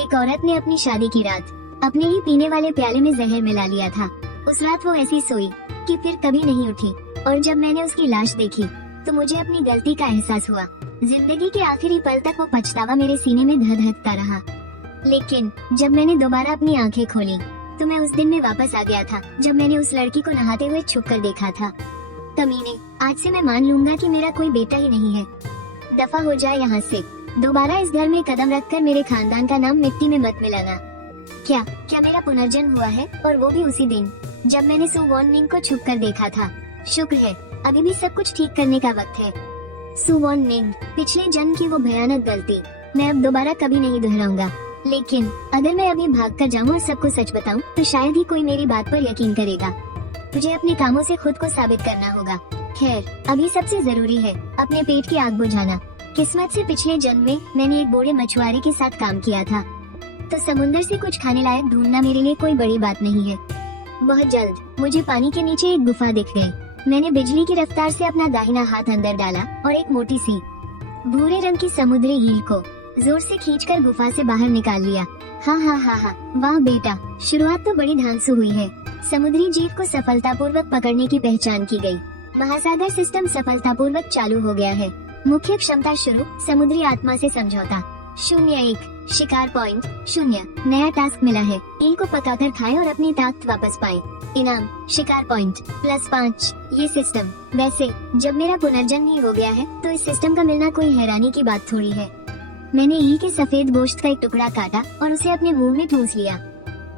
एक औरत ने अपनी शादी की रात अपने ही पीने वाले प्याले में जहर मिला लिया था। उस रात वो ऐसी सोई कि फिर कभी नहीं उठी, और जब मैंने उसकी लाश देखी तो मुझे अपनी गलती का एहसास हुआ। जिंदगी के आखिरी पल तक वो पछतावा मेरे सीने में धधकता रहा। लेकिन जब मैंने दोबारा अपनी आंखें खोली तो मैं उस दिन में वापस आ गया था जब मैंने उस लड़की को नहाते हुए छुप कर देखा था। कमीने, आज से मैं मान लूंगा कि मेरा कोई बेटा ही नहीं है। दफा हो जाए यहाँ से। दोबारा इस घर में कदम रखकर मेरे खानदान का नाम मिट्टी में मत मिलाना। क्या क्या मेरा पुनर्जन्म हुआ है, और वो भी उसी दिन जब मैंने सु वॉन निंग को छुप कर देखा था। शुक्र है अभी भी सब कुछ ठीक करने का वक्त है। सु वॉन निंग, पिछले जन्म की वो भयानक गलती मैं अब दोबारा कभी नहीं दोहराऊंगा। लेकिन अगर मैं अभी भाग कर जाऊँ और सबको सच बताऊं तो शायद ही कोई मेरी बात पर यकीन करेगा। मुझे अपने कामों से खुद को साबित करना होगा। खैर, अभी सबसे जरूरी है अपने पेट की आग बुझाना। किस्मत से पिछले जन्म में मैंने एक बूढ़े मछुआरे के साथ काम किया था, तो समुंदर से कुछ खाने लायक ढूंढना मेरे लिए कोई बड़ी बात नहीं है। बहुत जल्द मुझे पानी के नीचे एक गुफा दिख गई। मैंने बिजली की रफ्तार से अपना दाहिना हाथ अंदर डाला और एक मोटी सी भूरे रंग की समुद्री हील को जोर से खींचकर गुफा से बाहर निकाल लिया। हाँ, वाह बेटा, शुरुआत तो बड़ी धांसू हुई है। समुद्री जीव को सफलतापूर्वक पकड़ने की पहचान की गई। महासागर सिस्टम सफलतापूर्वक चालू हो गया है। मुख्य क्षमता शुरू, समुद्री आत्मा से समझौता 01, शिकार पॉइंट 0। नया टास्क मिला है, ईल को पकाकर खाएं और अपनी ताकत वापस पाएं। इनाम, शिकार पॉइंट +5। ये सिस्टम, वैसे जब मेरा पुनर्जन्म ही हो गया है तो इस सिस्टम का मिलना कोई हैरानी की बात थोड़ी है। मैंने ईल के सफेद गोश्त का एक टुकड़ा काटा और उसे अपने मुंह में ठूंस लिया।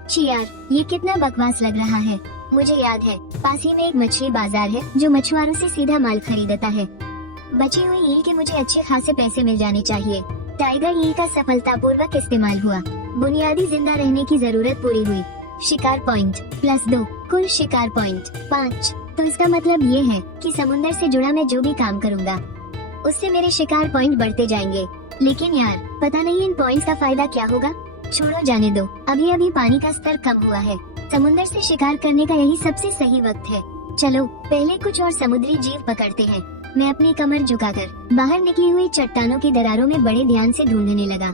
छी यार, ये कितना बकवास लग रहा है। मुझे याद है पास ही में एक मछली बाजार है जो मछुआरों से सीधा माल खरीदता है। बची हुई ईल के मुझे अच्छे खासे पैसे मिल जाने चाहिए। टाइगर ईल का सफलतापूर्वक इस्तेमाल हुआ। बुनियादी जिंदा रहने की जरूरत पूरी हुई। शिकार पॉइंट +2, कुल शिकार पॉइंट 5। तो इसका मतलब ये है कि समुंदर से जुड़ा मैं जो भी काम करूँगा उससे मेरे शिकार पॉइंट बढ़ते जाएंगे। लेकिन यार, पता नहीं इन पॉइंट्स का फायदा क्या होगा। छोड़ो, जाने दो। अभी अभी पानी का स्तर कम हुआ है। समुंदर से शिकार करने का यही सबसे सही वक्त है। चलो पहले कुछ और समुद्री जीव पकड़ते हैं। मैं अपनी कमर झुकाकर बाहर निकली हुई चट्टानों की दरारों में बड़े ध्यान से ढूंढने लगा।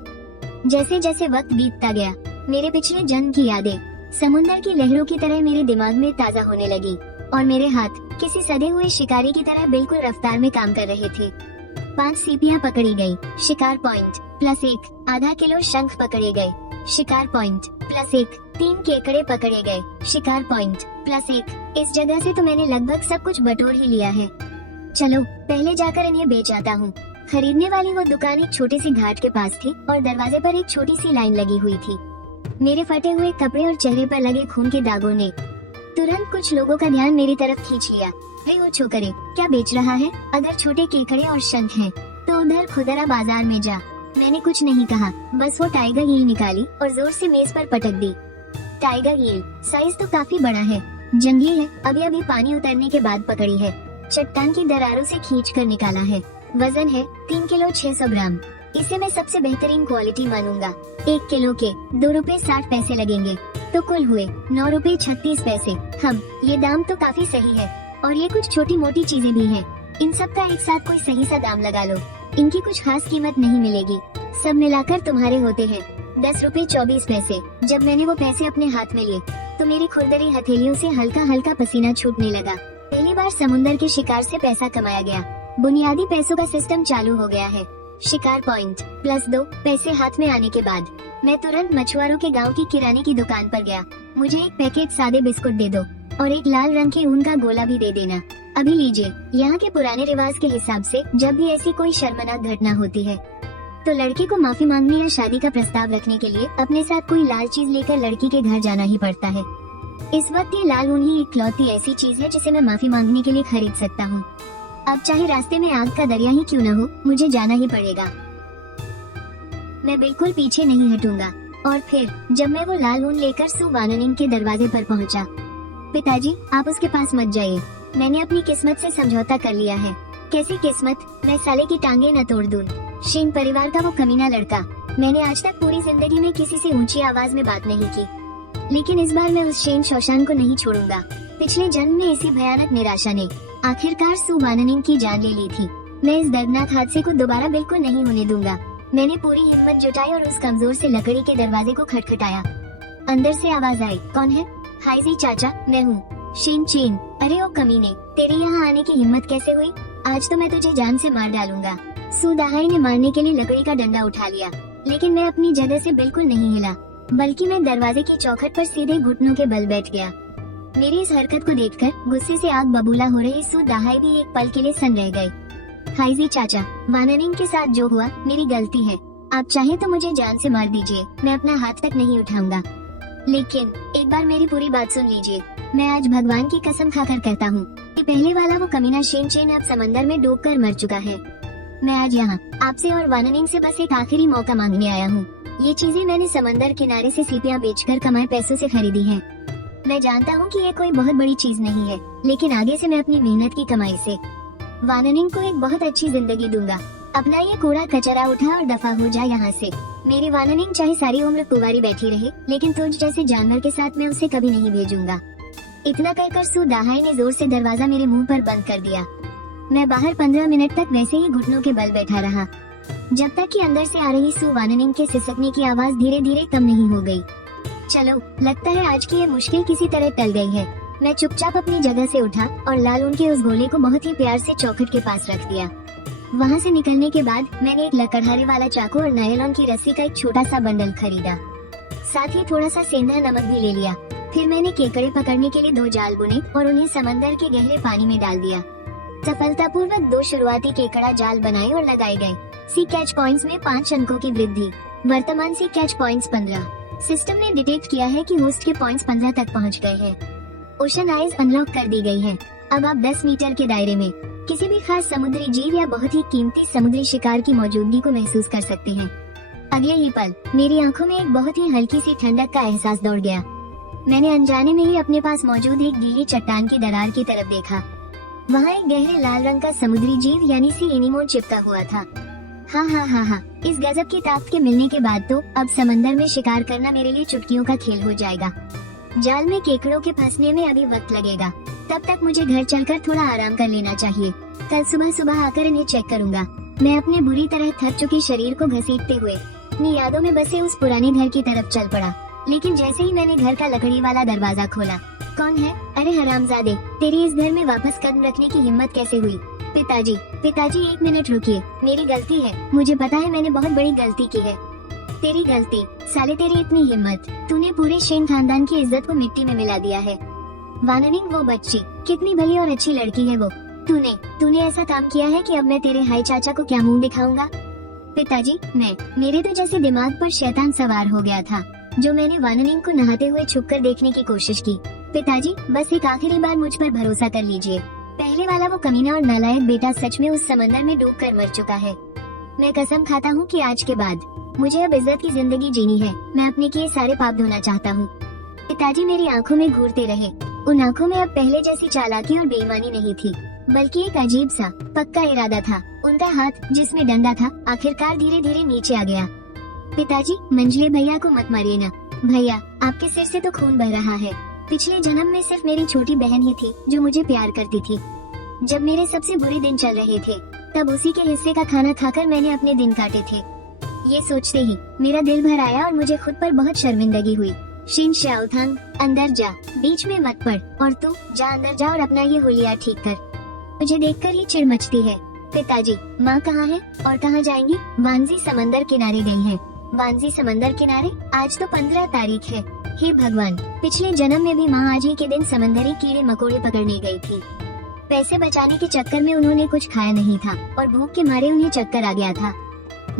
जैसे जैसे वक्त बीतता गया मेरे पिछले जन्म की यादें समुंदर की लहरों की तरह मेरे दिमाग में ताज़ा होने लगी, और मेरे हाथ किसी सदे हुए शिकारी की तरह बिल्कुल रफ्तार में काम कर रहे थे। 5 सीपियां पकड़ी गई। शिकार पॉइंट +1। आधा किलो शंख पकड़े गए। शिकार पॉइंट +1। 3 केकड़े पकड़े गए। शिकार पॉइंट +1। इस जगह से तो मैंने लगभग सब कुछ बटोर ही लिया है। चलो पहले जाकर इन्हें बेच आता हूँ। खरीदने वाली वो दुकान एक छोटे से घाट के पास थी और दरवाजे पर एक छोटी सी लाइन लगी हुई थी। मेरे फटे हुए कपड़े और चेहरे पर लगे खून के दागों ने तुरंत कुछ लोगों का ध्यान मेरी तरफ खींच लिया। वे वो छोकरे क्या बेच रहा है? अगर छोटे केकड़े और शंख हैं, तो उधर खुदरा बाजार में जा। मैंने कुछ नहीं कहा, बस वो टाइगर हील निकाली और जोर से मेज पर पटक दी। टाइगर हील साइज तो काफी बड़ा है, जंगली है। अभी अभी पानी उतरने के बाद पकड़ी है। चट्टान की दरारों से खींच कर निकाला है। वजन है 3 किलो 600 ग्राम। इसे मैं सबसे बेहतरीन क्वालिटी मानूंगा। 1 किलो के 2 रुपए 60 पैसे लगेंगे, तो कुल हुए 9 रुपए 36 पैसे। ये दाम तो काफी सही है। और ये कुछ छोटी मोटी चीजें भी हैं। इन सब का एक साथ कोई सही सा दाम लगा लो। इनकी कुछ खास कीमत नहीं मिलेगी। सब मिलाकर तुम्हारे होते हैं 10 रुपए 24 पैसे। जब मैंने वो पैसे अपने हाथ में लिए तो मेरी खुरदरी हथेलियों से हल्का हल्का पसीना छूटने लगा। पहली बार समुंदर के शिकार से पैसा कमाया गया। बुनियादी पैसों का सिस्टम चालू हो गया है। शिकार पॉइंट +2। पैसे हाथ में आने के बाद मैं तुरंत मछुआरों के गाँव की किराने की दुकान पर गया। मुझे एक पैकेट सादे बिस्कुट दे दो और एक लाल रंग के ऊन का गोला भी दे देना। अभी लीजिए। यहाँ के पुराने रिवाज के हिसाब से जब भी ऐसी कोई शर्मनाक घटना होती है तो लड़के को माफी मांगने या शादी का प्रस्ताव रखने के लिए अपने साथ कोई लाल चीज लेकर लड़की के घर जाना ही पड़ता है। इस वक्त ये लाल ऊन ही इकलौती ऐसी चीज है जिसे मैं माफी मांगने के लिए खरीद सकता हूँ। अब चाहे रास्ते में आग का दरिया ही क्यों न हो, मुझे जाना ही पड़ेगा। मैं बिल्कुल पीछे नहीं हटूंगा। और फिर जब मैं वो लाल ऊन लेकर सु वाननिंग के दरवाजे पर पहुँचा। पिताजी, आप उसके पास मत जाइए। मैंने अपनी किस्मत से समझौता कर लिया है। कैसी किस्मत? मैं साले की टांगे न तोड़ दूं। शेन परिवार का वो कमीना लड़का। मैंने आज तक पूरी जिंदगी में किसी से ऊंची आवाज में बात नहीं की, लेकिन इस बार मैं उस शेन शौशान को नहीं छोड़ूंगा। पिछले जन्म में इसी भयानक निराशा ने आखिरकार सु वाननिंग की जान ले ली थी। मैं इस दर्दनाक हादसे को दोबारा बिल्कुल नहीं होने दूंगा। मैंने पूरी हिम्मत जुटाई और उस कमजोर से लकड़ी के दरवाजे को खटखटाया। अंदर से आवाज आई, कौन है? हाय जी चाचा, मैं हूँ शिन चेन। अरे ओ कमीने, तेरे यहाँ आने की हिम्मत कैसे हुई? आज तो मैं तुझे जान से मार डालूंगा। सू दाहाई ने मारने के लिए लकड़ी का डंडा उठा लिया, लेकिन मैं अपनी जगह से बिल्कुल नहीं हिला, बल्कि मैं दरवाजे की चौखट पर सीधे घुटनों के बल बैठ गया। मेरी इस हरकत को देखकर गुस्से से आग बबूला हो रही सू दाहाई भी एक पल के लिए सन रह गए। हाय जी चाचा, वाननिंग के साथ जो हुआ मेरी गलती है। आप चाहे तो मुझे जान से मार दीजिए, मैं अपना हाथ तक नहीं उठाऊंगा। लेकिन एक बार मेरी पूरी बात सुन लीजिए। मैं आज भगवान की कसम खाकर कहता हूँ कि पहले वाला वो कमीना शिन चेन अब समंदर में डूबकर मर चुका है। मैं आज यहाँ आपसे और वाननिंग से बस एक आखिरी मौका मांगने आया हूँ। ये चीजें मैंने समंदर किनारे से सीपियाँ बेचकर कमाए पैसों से खरीदी हैं। मैं जानता हूँ कि ये कोई बहुत बड़ी चीज नहीं है, लेकिन आगे से मैं अपनी मेहनत की कमाई से वाननिंग को एक बहुत अच्छी जिंदगी दूंगा। अपना ये कूड़ा कचरा उठा और दफा हो जा यहाँ से। मेरी वाननिंग चाहे सारी उम्र कुंवारी बैठी रहे, लेकिन तुझ जैसे जानवर के साथ मैं उसे कभी नहीं भेजूंगा। इतना कहकर सू दाहाई ने जोर से दरवाजा मेरे मुंह पर बंद कर दिया। मैं बाहर 15 मिनट तक वैसे ही घुटनों के बल बैठा रहा, जब तक कि अंदर से आ रही सू वाननिंग के सिसकने की आवाज धीरे धीरे कम नहीं हो गई। चलो, लगता है आज की ये मुश्किल किसी तरह टल गई है। मैं चुपचाप अपनी जगह से उठा और लालून के उस गोले को बहुत ही प्यार से चौखट के पास रख दिया। वहाँ से निकलने के बाद मैंने एक लकड़हारे वाला चाकू और नायलॉन की रस्सी का एक छोटा सा बंडल खरीदा। साथ ही थोड़ा सा सेंधा नमक भी ले लिया। फिर मैंने केकड़े पकड़ने के लिए 2 जाल बुने और उन्हें समंदर के गहरे पानी में डाल दिया। सफलतापूर्वक 2 शुरुआती केकड़ा जाल बनाए और लगाए गए। सी कैच पॉइंट्स में 5 अंकों की वृद्धि। वर्तमान सी कैच पॉइंट्स 15। सिस्टम ने डिटेक्ट किया है कि होस्ट के पॉइंट्स 15 तक पहुंच गए हैं। ओशन आइज अनलॉक कर दी गई है। अब आप 10 मीटर के दायरे में किसी भी खास समुद्री जीव या बहुत ही कीमती समुद्री शिकार की मौजूदगी को महसूस कर सकते हैं। अगले ही पल मेरी आंखों में एक बहुत ही हल्की सी ठंडक का एहसास दौड़ गया। मैंने अनजाने में ही अपने पास मौजूद एक गीली चट्टान की दरार की तरफ देखा। वहाँ एक गहरे लाल रंग का समुद्री जीव यानी सी एनीमोन चिपका हुआ था। हाँ, इस गजब की ताकत के मिलने के बाद तो अब समंदर में शिकार करना मेरे लिए चुटकियों का खेल हो जाएगा। जाल में केकड़ों के फंसने में अभी वक्त लगेगा, तब तक मुझे घर चलकर थोड़ा आराम कर लेना चाहिए। कल सुबह आकर इन्हें चेक करूंगा। मैं अपने बुरी तरह थक चुके शरीर को घसीटते हुए अपनी यादों में बसे उस पुराने घर की तरफ चल पड़ा। लेकिन जैसे ही मैंने घर का लकड़ी वाला दरवाजा खोला, कौन है? अरे हरामजादे, तेरी इस घर में वापस कदम रखने की हिम्मत कैसे हुई? पिताजी, 1 मिनट रुकिए, मेरी गलती है। मुझे पता है मैंने बहुत बड़ी गलती की है। तेरी गलती? साले तेरी इतनी हिम्मत, तूने पूरे शेन खानदान की इज्जत को मिट्टी में मिला दिया है। वाननिंग वो बच्ची कितनी भली और अच्छी लड़की है वो। तूने ऐसा काम किया है कि अब मैं तेरे हाई चाचा को क्या मुंह दिखाऊंगा? पिताजी, मेरे तो जैसे दिमाग पर शैतान सवार हो गया था जो मैंने वाननिंग को नहाते हुए छुपकर देखने की कोशिश की। पिताजी, बस एक आखिरी बार मुझ पर भरोसा कर लीजिए। पहले वाला वो कमीना और नालायक बेटा सच में उस समंदर में डूबकर मर चुका है। मैं कसम खाता हूँ कि आज के बाद मुझे अब इज्जत की जिंदगी जीनी है। मैं अपने किए सारे पाप धोना चाहता हूँ। पिताजी मेरी आंखों में घूरते रहे। उन आंखों में अब पहले जैसी चालाकी और बेईमानी नहीं थी, बल्कि एक अजीब सा पक्का इरादा था। उनका हाथ जिसमें डंडा था आखिरकार धीरे धीरे नीचे आ गया। पिताजी, मंझले भैया को मत मारिए ना। भैया, आपके सिर से तो खून बह रहा है। पिछले जन्म में सिर्फ मेरी छोटी बहन ही थी जो मुझे प्यार करती थी। जब मेरे सबसे बुरे दिन चल रहे थे, तब उसी के हिस्से का खाना खाकर मैंने अपने दिन काटे थे। ये सोचते ही मेरा दिल भर आया और मुझे खुद पर बहुत शर्मिंदगी हुई। शिन शाओथांग, अंदर जा, बीच में मत पड़। और तू जा अंदर जा और अपना ये हुलिया ठीक कर। मुझे देखकर ही चिढ़ मचती है। पिताजी, माँ कहाँ है और कहाँ जाएंगी? वानजी समंदर किनारे गई है। वानजी समंदर किनारे? आज तो 15 तारीख है। हे भगवान, पिछले जन्म में भी माँ आज ही के दिन समंदरी कीड़े मकोड़े पकड़ने गई थी। पैसे बचाने के चक्कर में उन्होंने कुछ खाया नहीं था और भूख के मारे उन्हें चक्कर आ गया था।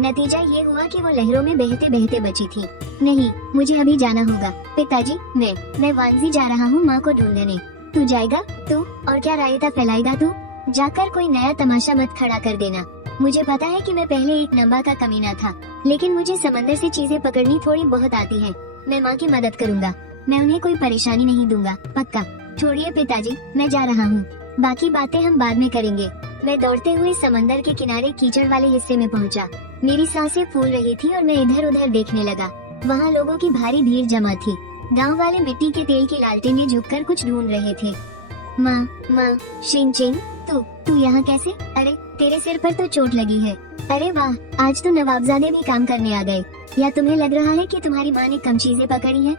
नतीजा ये हुआ कि वो लहरों में बहते बहते बची थी। नहीं, मुझे अभी जाना होगा। पिताजी, मैं वानजी जा रहा हूँ माँ को ढूंढने। तू जाएगा? तू और क्या रायता फैलाएगा तू? जाकर कोई नया तमाशा मत खड़ा कर देना। मुझे पता है कि मैं पहले एक नंबर का कमीना था, लेकिन मुझे समंदर से चीजें पकड़नी थोड़ी बहुत आती है। मैं माँ की मदद करूँगा। मैं उन्हें कोई परेशानी नहीं दूंगा, पक्का। छोड़िए पिताजी, मैं जा रहा हूँ। बाकी बातें हम बाद में करेंगे। मैं दौड़ते हुए समंदर के किनारे कीचड़ वाले हिस्से में पहुंचा। मेरी सांसें फूल रही थी और मैं इधर उधर देखने लगा। वहाँ लोगों की भारी भीड़ जमा थी। गांव वाले मिट्टी के तेल की लालटेनें झुककर कुछ ढूंढ रहे थे। माँ, शिनचेन, तू यहाँ कैसे? अरे, तेरे सिर पर तो चोट लगी है। अरे वाह, आज तो नवाबजादे भी काम करने आ गए। या तुम्हें लग रहा है कि तुम्हारी माँ ने कम चीजें पकड़ी हैं?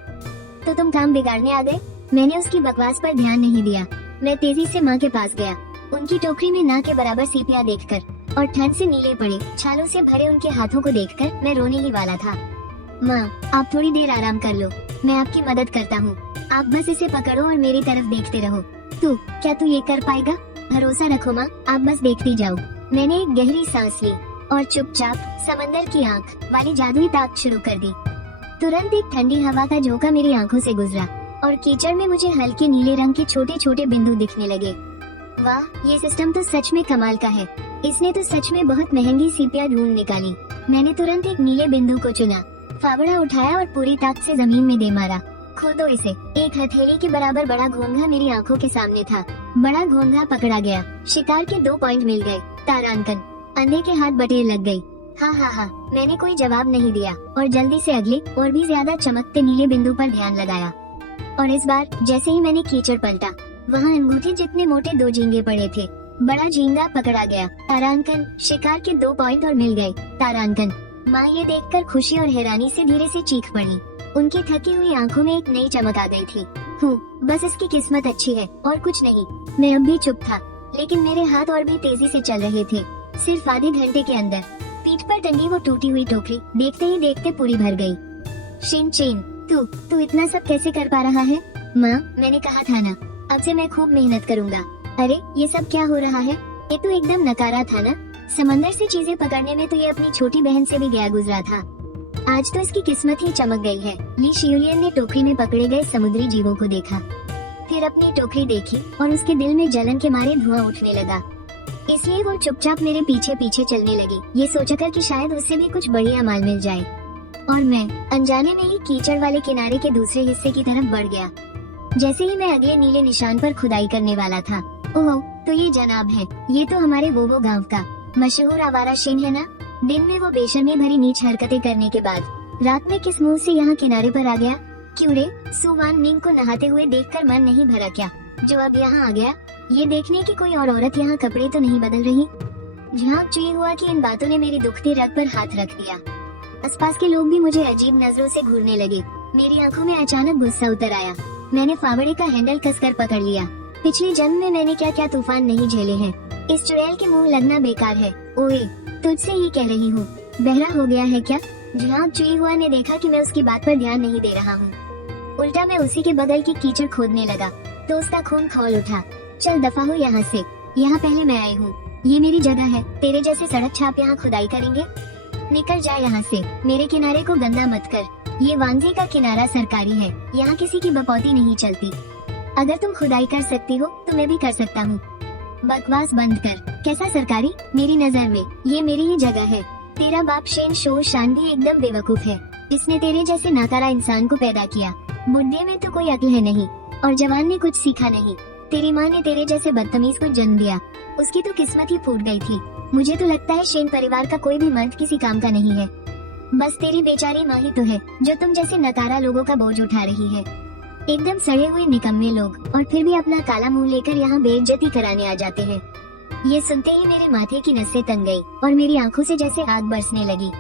तो तुम काम बिगाड़ने आ गए? मैंने उसकी बकवास पर ध्यान नहीं दिया। मैं तेजी से माँ के पास गया। उनकी टोकरी में ना के बराबर सीपिया देखकर और ठंड से नीले पड़े छालों से भरे उनके हाथों को देखकर मैं रोने ही वाला था। माँ, आप थोड़ी देर आराम कर लो, मैं आपकी मदद करता हूँ। आप बस इसे पकड़ो और मेरी तरफ देखते रहो। क्या तू ये कर पाएगा? भरोसा रखो माँ, आप बस देखती जाओ। मैंने एक गहरी सांस ली और चुपचाप समंदर की आंख वाली जादुई ताक शुरू कर दी। तुरंत एक ठंडी हवा का झोंका मेरी आंखों से गुजरा और कीचड़ में मुझे हल्के नीले रंग के छोटे छोटे बिंदु दिखने लगे। वाह, ये सिस्टम तो सच में कमाल का है। इसने तो सच में बहुत महंगी सीपिया ढूंढ निकाली। मैंने तुरंत एक नीले बिंदु को चुना, फावड़ा उठाया और पूरी ताकत से जमीन में दे मारा। खोदो इसे। एक हथेली के बराबर बड़ा घोंघा मेरी आंखों के सामने था। बड़ा घोंघा पकड़ा गया। शिकार के 2 पॉइंट मिल गए। तारांकन। अंधे के हाथ बटेर लग गई। हाँ, मैंने कोई जवाब नहीं दिया और जल्दी से अगले और भी ज्यादा चमकते नीले बिंदु पर ध्यान लगाया। और इस बार जैसे ही मैंने कीचड़ पलटा, वहाँ अंगूठे जितने मोटे 2 झींगे पड़े थे। बड़ा झींगा पकड़ा गया। तारांकन। शिकार के 2 पॉइंट और मिल गए। तारांकन। माँ ये देखकर खुशी और हैरानी से धीरे से चीख पड़ी। उनकी थकी हुई आंखों में एक नई चमक आ गई थी। बस इसकी किस्मत अच्छी है और कुछ नहीं। मैं अब भी चुप था, लेकिन मेरे हाथ और भी तेजी से चल रहे थे। सिर्फ आधे घंटे के अंदर पीठ पर टंगी वो टूटी हुई टोकरी देखते ही देखते पूरी भर गई। शिनचैन, तू इतना सब कैसे कर पा रहा है? माँ, मैंने कहा था ना, अब से मैं खूब मेहनत करूँगा। अरे ये सब क्या हो रहा है? ये तो एकदम नकारा था ना। समंदर से चीजें पकड़ने में तो ये अपनी छोटी बहन से भी गया गुजरा था। आज तो इसकी किस्मत ही चमक गई है। ली शियुलियन ने टोकरी में पकड़े गए समुद्री जीवों को देखा, फिर अपनी टोकरी देखी और उसके दिल में जलन के मारे धुआं उठने लगा। इसलिए वो चुपचाप मेरे पीछे पीछे चलने लगी, ये सोचकर कि शायद उससे भी कुछ बढ़िया माल मिल जाए। और मैं अनजाने में ही कीचड़ वाले किनारे के दूसरे हिस्से की तरफ बढ़ गया। जैसे ही मैं अगले नीले निशान पर खुदाई करने वाला था, ओह, तो ये जनाब है। ये तो हमारे वो गांव का मशहूर आवारा शेन है ना। दिन में वो बेशर्मी भरी नीच हरकतें करने के बाद रात में किस मुंह से यहाँ किनारे पर आ गया? क्यों रे, सुवान निंग को नहाते हुए देखकर मन नहीं भरा क्या, जो अब यहाँ आ गया? ये देखने की कोई और औरत यहाँ कपड़े तो नहीं बदल रही? झांक चुई हुआ कि इन बातों ने मेरी दुखती रग पर हाथ रख दिया। आसपास के लोग भी मुझे अजीब नजरों से घूरने लगे। मेरी आंखों में अचानक गुस्सा उतर आया। मैंने फावड़े का हैंडल कसकर पकड़ लिया। पिछले जन्म में मैंने क्या क्या तूफान नहीं झेले हैं। इस चुड़ैल के मुंह लगना बेकार है। ओए, तुझसे ही कह रही हूँ, बहरा हो गया है क्या? झांक चुई हुआ ने देखा कि मैं उसकी बात पर ध्यान नहीं दे रहा हूँ। उल्टा मैं उसी के बगल की कीचड़ खोदने लगा तो उसका खून खौल उठा। चल दफा हो यहाँ से, यहाँ पहले मैं आई हूँ, ये मेरी जगह है। तेरे जैसे सड़क छाप यहाँ खुदाई करेंगे? निकल जा यहाँ से, मेरे किनारे को गंदा मत कर। ये वांगजी का किनारा सरकारी है, यहाँ किसी की बपौती नहीं चलती। अगर तुम खुदाई कर सकती हो तो मैं भी कर सकता हूँ। बकवास बंद कर। कैसा सरकारी? मेरी नजर में ये मेरी ही जगह है। तेरा बाप शेन शोर शान भी एकदम बेवकूफ है। इसने तेरे जैसे नाकारा इंसान को पैदा किया। बुढ़े में तो कोई अक्ल है नहीं और जवान ने कुछ सीखा नहीं। तेरी माँ ने तेरे जैसे बदतमीज को जन्म दिया, उसकी तो किस्मत ही फूट गई थी। मुझे तो लगता है शेन परिवार का कोई भी मर्द किसी काम का नहीं है। बस तेरी बेचारी माँ ही तो है जो तुम जैसे नकारा लोगों का बोझ उठा रही है। एकदम सड़े हुए निकम्मे लोग, और फिर भी अपना काला मुंह लेकर यहाँ बेइज्जती कराने आ जाते हैं। ये सुनते ही मेरे माथे की नसें तंग गई और मेरी आंखों से जैसे आग बरसने लगी।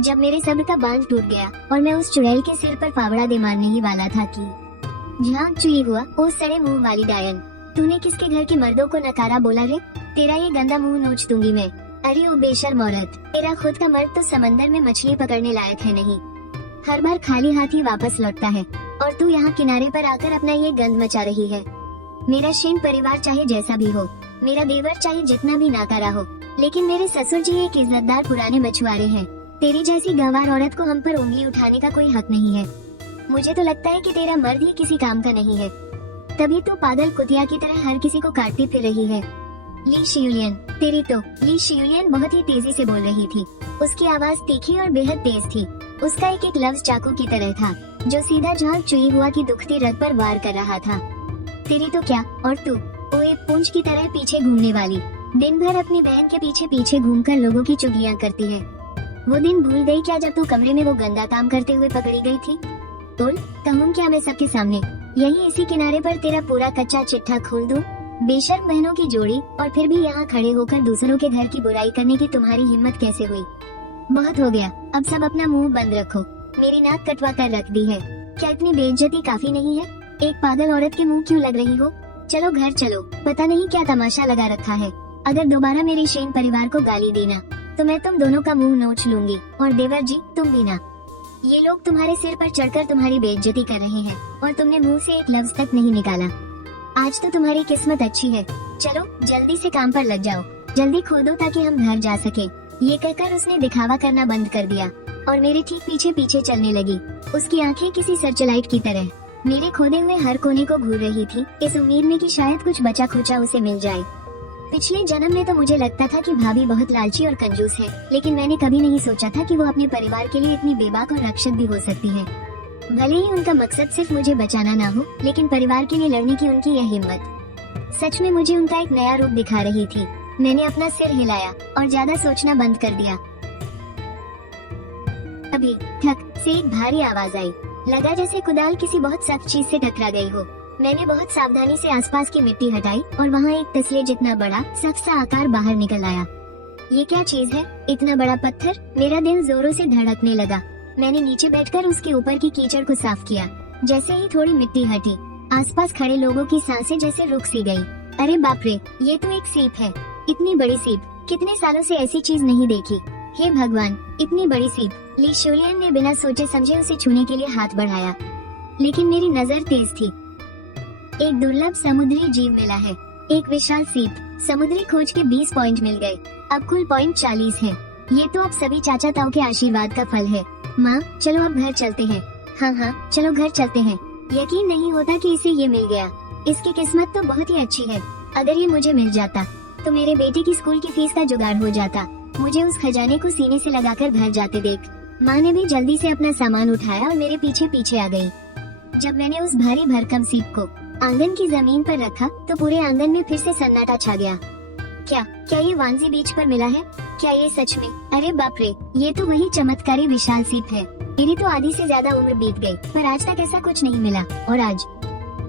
जब मेरे सब्र का बांध टूट गया और मैं उस चुड़ैल के सिर पर फावड़ा दे मारने ही वाला था कि झांक चुई हुआ, ओ सड़े मुंह वाली डायन, तूने किसके घर के मर्दों को नकारा बोला रे? तेरा ये गंदा मुंह नोच दूंगी मैं। अरे ओ बेशर्म औरत, तेरा खुद का मर्द तो समंदर में मछली पकड़ने लायक है नहीं, हर बार खाली हाथ ही वापस लौटता है, और तू यहाँ किनारे पर आकर अपना ये गंद मचा रही है। मेरा शेन परिवार चाहे जैसा भी हो, मेरा देवर चाहे जितना भी नाकारा हो, लेकिन मेरे ससुर जी एक इज्जतदार पुराने मछुआरे हैं। तेरी जैसी गंवार औरत को हम पर उंगली उठाने का कोई हक नहीं है। मुझे तो लगता है कि तेरा मर्द ही किसी काम का नहीं है, तभी तो पागल कुतिया की तरह हर किसी को काटती फिर रही है। ली शियुलियन, तेरी तो। ली शियुलियन बहुत ही तेजी से बोल रही थी। उसकी आवाज तीखी और बेहद तेज थी। उसका एक एक लफ्ज चाकू की तरह था जो सीधा झांक चुई हुआ की दुखती रग पर वार कर रहा था। तेरी तो क्या, और तू ओए पूंछ की तरह पीछे घूमने वाली, दिन भर अपनी बहन के पीछे पीछे घूमकर लोगों की चुगलियां करती है। वो दिन भूल गई क्या जब तू कमरे में वो गंदा काम करते हुए पकड़ी गई थी? बोल, कहूँ क्या मैं सबके सामने? यही इसी किनारे पर तेरा पूरा कच्चा चिट्ठा खोल दूं? बेशर्म बहनों की जोड़ी, और फिर भी यहाँ खड़े होकर दूसरों के घर की बुराई करने की तुम्हारी हिम्मत कैसे हुई? बहुत हो गया, अब सब अपना मुंह बंद रखो। मेरी नाक कटवा कर रख दी है, क्या इतनी बेइज्जती काफी नहीं है? एक पागल औरत के मुंह क्यों लग रही हो? चलो घर चलो, पता नहीं क्या तमाशा लगा रखा है। अगर दोबारा मेरे शेन परिवार को गाली दी ना, तो मैं तुम दोनों का मुंह नोच लूंगी, और देवर जी तुम भी ना। ये लोग तुम्हारे सिर पर चढ़कर तुम्हारी बेइज्जती कर रहे हैं, और तुमने मुंह से एक लफ्ज तक नहीं निकाला। आज तो तुम्हारी किस्मत अच्छी है। चलो जल्दी से काम पर लग जाओ, जल्दी खोदो ताकि हम घर जा सके। ये कहकर उसने दिखावा करना बंद कर दिया और मेरे ठीक पीछे पीछे चलने लगी। उसकी आंखें किसी सर्चलाइट की तरह मेरे खोदे हुए हर कोने को घूर रही थी, इस उम्मीद में कि शायद कुछ बचा खुचा उसे मिल जाए। पिछले जन्म में तो मुझे लगता था कि भाभी बहुत लालची और कंजूस है, लेकिन मैंने कभी नहीं सोचा था कि वो अपने परिवार के लिए इतनी बेबाक और रक्षक भी हो सकती है। भले ही उनका मकसद सिर्फ मुझे बचाना ना हो, लेकिन परिवार के लिए लड़ने की उनकी यह हिम्मत सच में मुझे उनका एक नया रूप दिखा रही थी। मैंने अपना सिर हिलाया और ज्यादा सोचना बंद कर दिया। अभी ठक से एक भारी आवाज आई, लगा जैसे कुदाल किसी बहुत सख्त चीज से टकरा गई हो। मैंने बहुत सावधानी से आसपास की मिट्टी हटाई और वहाँ एक तसले जितना बड़ा सख्त सा आकार बाहर निकल आया। ये क्या चीज है? इतना बड़ा पत्थर? मेरा दिल जोरों से धड़कने लगा। मैंने नीचे बैठकर उसके ऊपर की कीचड़ को साफ किया। जैसे ही थोड़ी मिट्टी हटी, आसपास खड़े लोगों की सांसें जैसे रुक सी गई। अरे बाप रे, ये तो एक सीप है। इतनी बड़ी सीप, कितने सालों से ऐसी चीज नहीं देखी। हे भगवान, इतनी बड़ी सीप। ली शूलियन ने बिना सोचे समझे उसे छूने के लिए हाथ बढ़ाया, लेकिन मेरी नजर तेज थी। एक दुर्लभ समुद्री जीव मिला है, एक विशाल सीप। समुद्री खोज के 20 पॉइंट मिल गए, अब कुल पॉइंट 40 है। ये तो अब सभी चाचा ताऊ के आशीर्वाद का फल है। माँ चलो अब घर चलते हैं। हाँ हाँ चलो घर चलते हैं। यकीन नहीं होता कि इसे ये मिल गया। इसकी किस्मत तो बहुत ही अच्छी है। अगर ये मुझे मिल जाता तो मेरे बेटे की स्कूल की फीस का जुगाड़ हो जाता। मुझे उस खजाने को सीने से लगाकर घर जाते देख। माँ ने भी जल्दी से अपना सामान उठाया और मेरे पीछे पीछे आ गई। जब मैंने उस भारी भरकम सीप को आंगन की जमीन पर रखा तो पूरे आंगन में फिर से सन्नाटा छा गया। क्या ये वांजी बीच पर मिला है? क्या ये सच में? अरे बाप रे, ये तो वही चमत्कारी विशाल सीप है। मेरी तो आधी से ज्यादा उम्र बीत गई, पर आज तक ऐसा कुछ नहीं मिला। और आज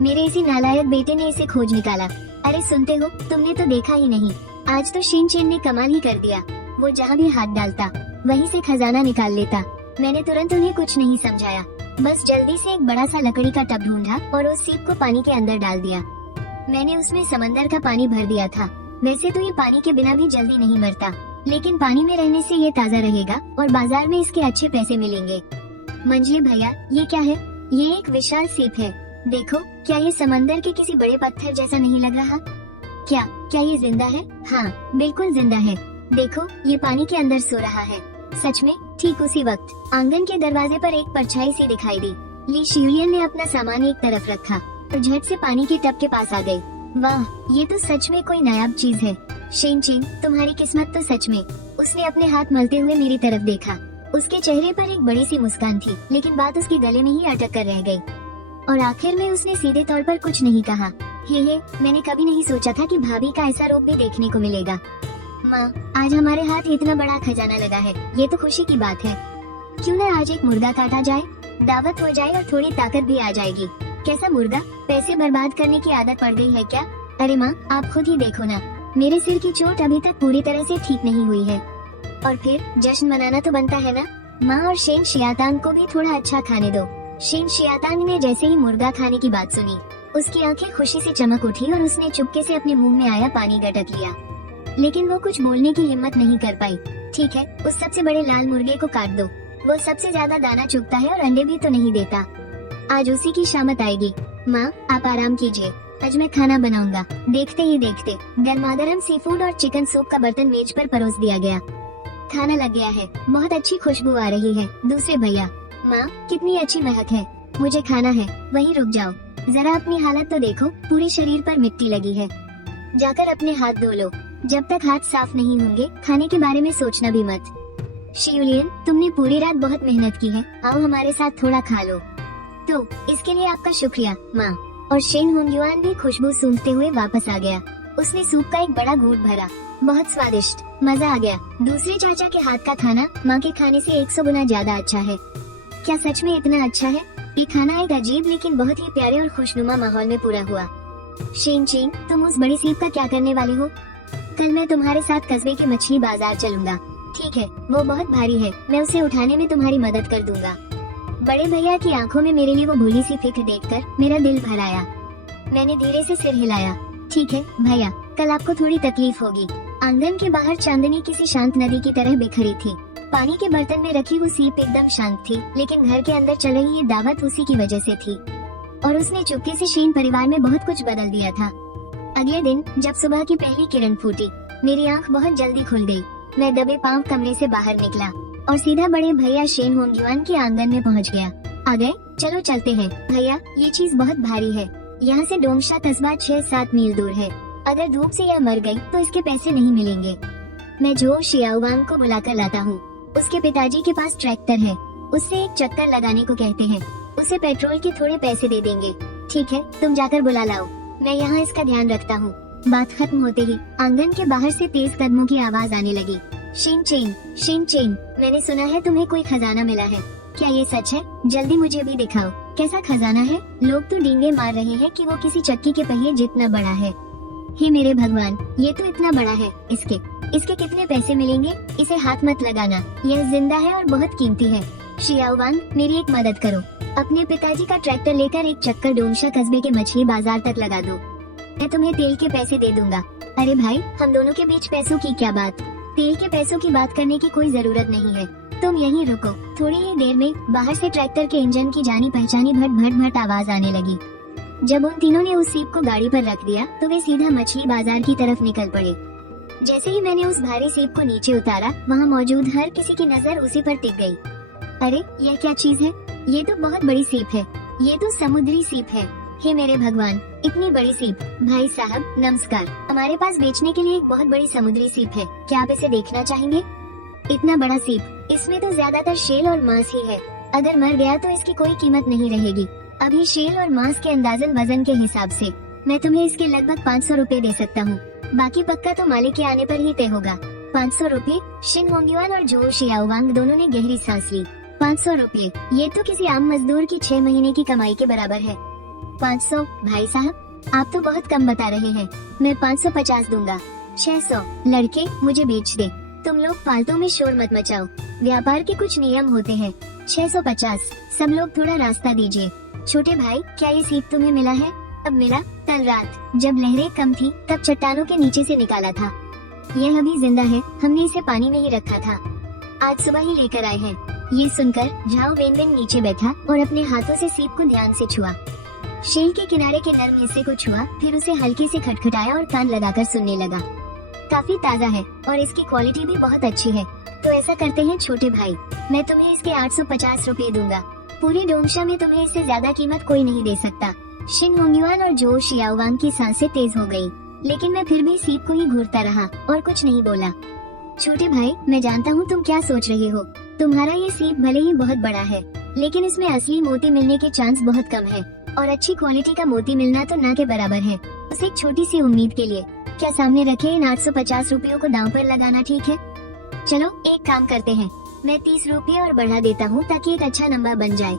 मेरे इसी नालायक बेटे ने इसे खोज निकाला। अरे सुनते हो, तुमने तो देखा ही नहीं। आज तो शिनचैन ने कमाल ही कर दिया। वो जहाँ भी हाथ डालता वहीं से खजाना निकाल लेता। मैंने तुरंत उन्हें कुछ नहीं समझाया, बस जल्दी से एक बड़ा सा लकड़ी का टब ढूंढा और उस सीप को पानी के अंदर डाल दिया। मैंने उसमें समंदर का पानी भर दिया था। वैसे तो ये पानी के बिना भी जल्दी नहीं मरता, लेकिन पानी में रहने से ये ताज़ा रहेगा और बाजार में इसके अच्छे पैसे मिलेंगे। मंजले भैया, ये क्या है? ये एक विशाल सीप है। देखो, क्या ये समंदर के किसी बड़े पत्थर जैसा नहीं लग रहा? क्या ये जिंदा है? हाँ बिल्कुल जिंदा है। देखो, ये पानी के अंदर सो रहा है। सच में। ठीक उसी वक्त आंगन के दरवाजे पर एक परछाई सी दिखाई दी। ली शियुलियन ने अपना सामान एक तरफ रखा और झट से पानी के टब के पास आ गई। वाह, ये तो सच में कोई नायाब चीज है। शिनचैन, तुम्हारी किस्मत तो सच में। उसने अपने हाथ मलते हुए मेरी तरफ देखा। उसके चेहरे पर एक बड़ी सी मुस्कान थी, लेकिन बात उसके गले में ही अटक कर रह गई। और आखिर में उसने सीधे तौर पर कुछ नहीं कहा। हे, मैंने कभी नहीं सोचा था कि भाभी का ऐसा रूप भी देखने को मिलेगा। माँ, आज हमारे हाथ इतना बड़ा खजाना लगा है, ये तो खुशी की बात है। क्यों न आज एक मुर्गा काटा जाए, दावत हो जाए और थोड़ी ताकत भी आ जाएगी। कैसा मुर्गा? पैसे बर्बाद करने की आदत पड़ गई है क्या? अरे माँ, आप खुद ही देखो ना, मेरे सिर की चोट अभी तक पूरी तरह से ठीक नहीं हुई है। और फिर जश्न मनाना तो बनता है ना। माँ, और शेन शियातांग को भी थोड़ा अच्छा खाने दो। शेन शियातांग ने जैसे ही मुर्गा खाने की बात सुनी, उसकी आंखें खुशी से चमक उठी और उसने चुपके से अपने मुंह में आया पानी गटक लिया, लेकिन वो कुछ बोलने की हिम्मत नहीं कर पाई। ठीक है, उस सबसे बड़े लाल मुर्गे को काट दो। वो सबसे ज्यादा दाना चुगता है और अंडे भी तो नहीं देता। आज उसी की शामत आएगी। माँ, आप आराम कीजिए, आज मैं खाना बनाऊंगा। देखते ही देखते गर्मागर्म सी फूड और चिकन सूप का बर्तन मेज पर परोस दिया गया। खाना लग गया है, बहुत अच्छी खुशबू आ रही है। दूसरे भैया, माँ कितनी अच्छी महक है। मुझे खाना है। वहीं रुक जाओ, जरा अपनी हालत तो देखो, पूरे शरीर पर मिट्टी लगी है। जाकर अपने हाथ धो लो। जब तक हाथ साफ नहीं होंगे खाने के बारे में सोचना भी मत। शियुलियन, तुमने पूरी रात बहुत मेहनत की है, आओ हमारे साथ थोड़ा खा लो। तो इसके लिए आपका शुक्रिया माँ। और शेन हुंगयुआन भी खुशबू सूंघते हुए वापस आ गया। उसने सूप का एक बड़ा घूंट भरा। बहुत स्वादिष्ट, मजा आ गया। दूसरे चाचा के हाथ का खाना माँ के खाने से 100 गुना ज्यादा अच्छा है। क्या सच में इतना अच्छा है? ये खाना एक अजीब लेकिन बहुत ही प्यारे और खुशनुमा माहौल में पूरा हुआ। शेन चेन, तुम उस बड़ी सीप का क्या करने वाले हो? कल मैं तुम्हारे साथ कस्बे के मछली बाजार चलूंगा। ठीक है, वो बहुत भारी है, मैं उसे उठाने में तुम्हारी मदद कर दूंगा। बड़े भैया की आंखों में मेरे लिए वो भोली सी फिक्र देखकर मेरा दिल भर आया। मैंने धीरे से सिर हिलाया। ठीक है भैया, कल आपको थोड़ी तकलीफ होगी। आंगन के बाहर चांदनी किसी शांत नदी की तरह बिखरी थी। पानी के बर्तन में रखी वो सीप एकदम शांत थी, लेकिन घर के अंदर चल रही ये दावत उसी की वजह से थी, और उसने चुपके से शेन परिवार में बहुत कुछ बदल दिया था। अगले दिन जब सुबह की पहली किरण फूटी, मेरी आंख बहुत जल्दी खुल गई। मैं दबे पांव कमरे से बाहर निकला और सीधा बड़े भैया शेन होंगयुआन के आंगन में पहुंच गया। आ गए? चलो चलते हैं। भैया, ये चीज बहुत भारी है। यहाँ से डोंगशा कस्बा 6-7 मील दूर है। अगर धूप से यह मर गई तो इसके पैसे नहीं मिलेंगे। मैं जो शियाओवांग को बुलाकर लाता हूँ। उसके पिताजी के पास ट्रैक्टर है, उससे एक चक्कर लगाने को कहते हैं। उसे पेट्रोल के थोड़े पैसे दे देंगे। ठीक है, तुम जाकर बुला लाओ, मैं यहाँ इसका ध्यान रखता हूँ। बात खत्म होते ही आंगन के बाहर से तेज कदमों की आवाज आने लगी। शेन चेन, मैंने सुना है तुम्हें कोई खजाना मिला है। क्या ये सच है? जल्दी मुझे भी दिखाओ। कैसा खजाना है? लोग तो डींगे मार रहे हैं कि वो किसी चक्की के पहिए जितना बड़ा है। हे मेरे भगवान, ये तो इतना बड़ा है। इसके कितने पैसे मिलेंगे? इसे हाथ मत लगाना, यह जिंदा है और बहुत कीमती है। शियाओवांग, मेरी एक मदद करो। अपने पिताजी का ट्रैक्टर लेकर एक चक्कर डोंगशा कस्बे के मछली बाजार तक लगा दो। मैं तुम्हें तेल के पैसे दे दूंगा। अरे भाई, हम दोनों के बीच पैसों की क्या बात? तेल के पैसों की बात करने की कोई जरूरत नहीं है। तुम यहीं रुको। थोड़ी ही देर में बाहर से ट्रैक्टर के इंजन की जानी पहचानी भट भट भट आवाज आने लगी। जब उन तीनों ने उस सीप को गाड़ी पर रख दिया तो वे सीधा मछली बाजार की तरफ निकल पड़े। जैसे ही मैंने उस भारी सीप को नीचे उतारा, वहाँ मौजूद हर किसी की नजर उसी पर टिक गई। अरे, यह क्या चीज है? ये तो बहुत बड़ी सीप है। ये तो समुद्री सीप है। हे मेरे भगवान, इतनी बड़ी सीप! भाई साहब नमस्कार, हमारे पास बेचने के लिए एक बहुत बड़ी समुद्री सीप है। क्या आप इसे देखना चाहेंगे? इतना बड़ा सीप, इसमें तो ज्यादातर शेल और मांस ही है। अगर मर गया तो इसकी कोई कीमत नहीं रहेगी। अभी शेल और मांस के अंदाजन वजन के हिसाब से मैं तुम्हें इसके लगभग 500 रुपए दे सकता हूँ। बाकी पक्का तो मालिक के आने पर ही तय होगा। 500 रुपए? शिन होंगयुआन और जो शियाओवांग दोनों ने गहरी सांस ली। 500 रुपए? ये तो किसी आम मजदूर की 6 महीने की कमाई के बराबर है। 500? भाई साहब, आप तो बहुत कम बता रहे हैं। मैं 550 दूंगा। 600? लड़के, मुझे बेच दे। तुम लोग फालतू में शोर मत मचाओ, व्यापार के कुछ नियम होते हैं। 650? सब लोग थोड़ा रास्ता दीजिए। छोटे भाई, क्या ये सीप तुम्हें मिला है? अब मिला? कल रात जब लहरें कम थी तब चट्टानों के नीचे से निकाला था। यह अभी जिंदा है, हमने इसे पानी में ही रखा था। आज सुबह ही लेकर आए हैं। ये सुनकर झाओ वेनवेन नीचे बैठा और अपने हाथों से सीप को ध्यान से छुआ। शेल के किनारे के नर्म हिस्से को छुआ, फिर उसे हल्के से खटखटाया और कान लगाकर सुनने लगा। काफी ताज़ा है और इसकी क्वालिटी भी बहुत अच्छी है। तो ऐसा करते हैं छोटे भाई, मैं तुम्हें इसके 850 रुपए दूंगा। पूरे डोंगशा में तुम्हें इससे ज्यादा कीमत कोई नहीं दे सकता। शिन होंगयुआन और जो शियाओवांग की सांसें तेज हो गयी, लेकिन मैं फिर भी सीप को ही घूरता रहा और कुछ नहीं बोला। छोटे भाई, मैं जानता हूँ तुम क्या सोच रहे हो। तुम्हारा ये सीप भले ही बहुत बड़ा है, लेकिन इसमें असली मोती मिलने के चांस बहुत कम है, और अच्छी क्वालिटी का मोती मिलना तो ना के बराबर है। उस एक छोटी सी उम्मीद के लिए क्या सामने रखे इन 850 रुपयों को दांव पर लगाना ठीक है? चलो एक काम करते हैं, मैं 30 रुपये और बढ़ा देता हूँ ताकि एक अच्छा नंबर बन जाए।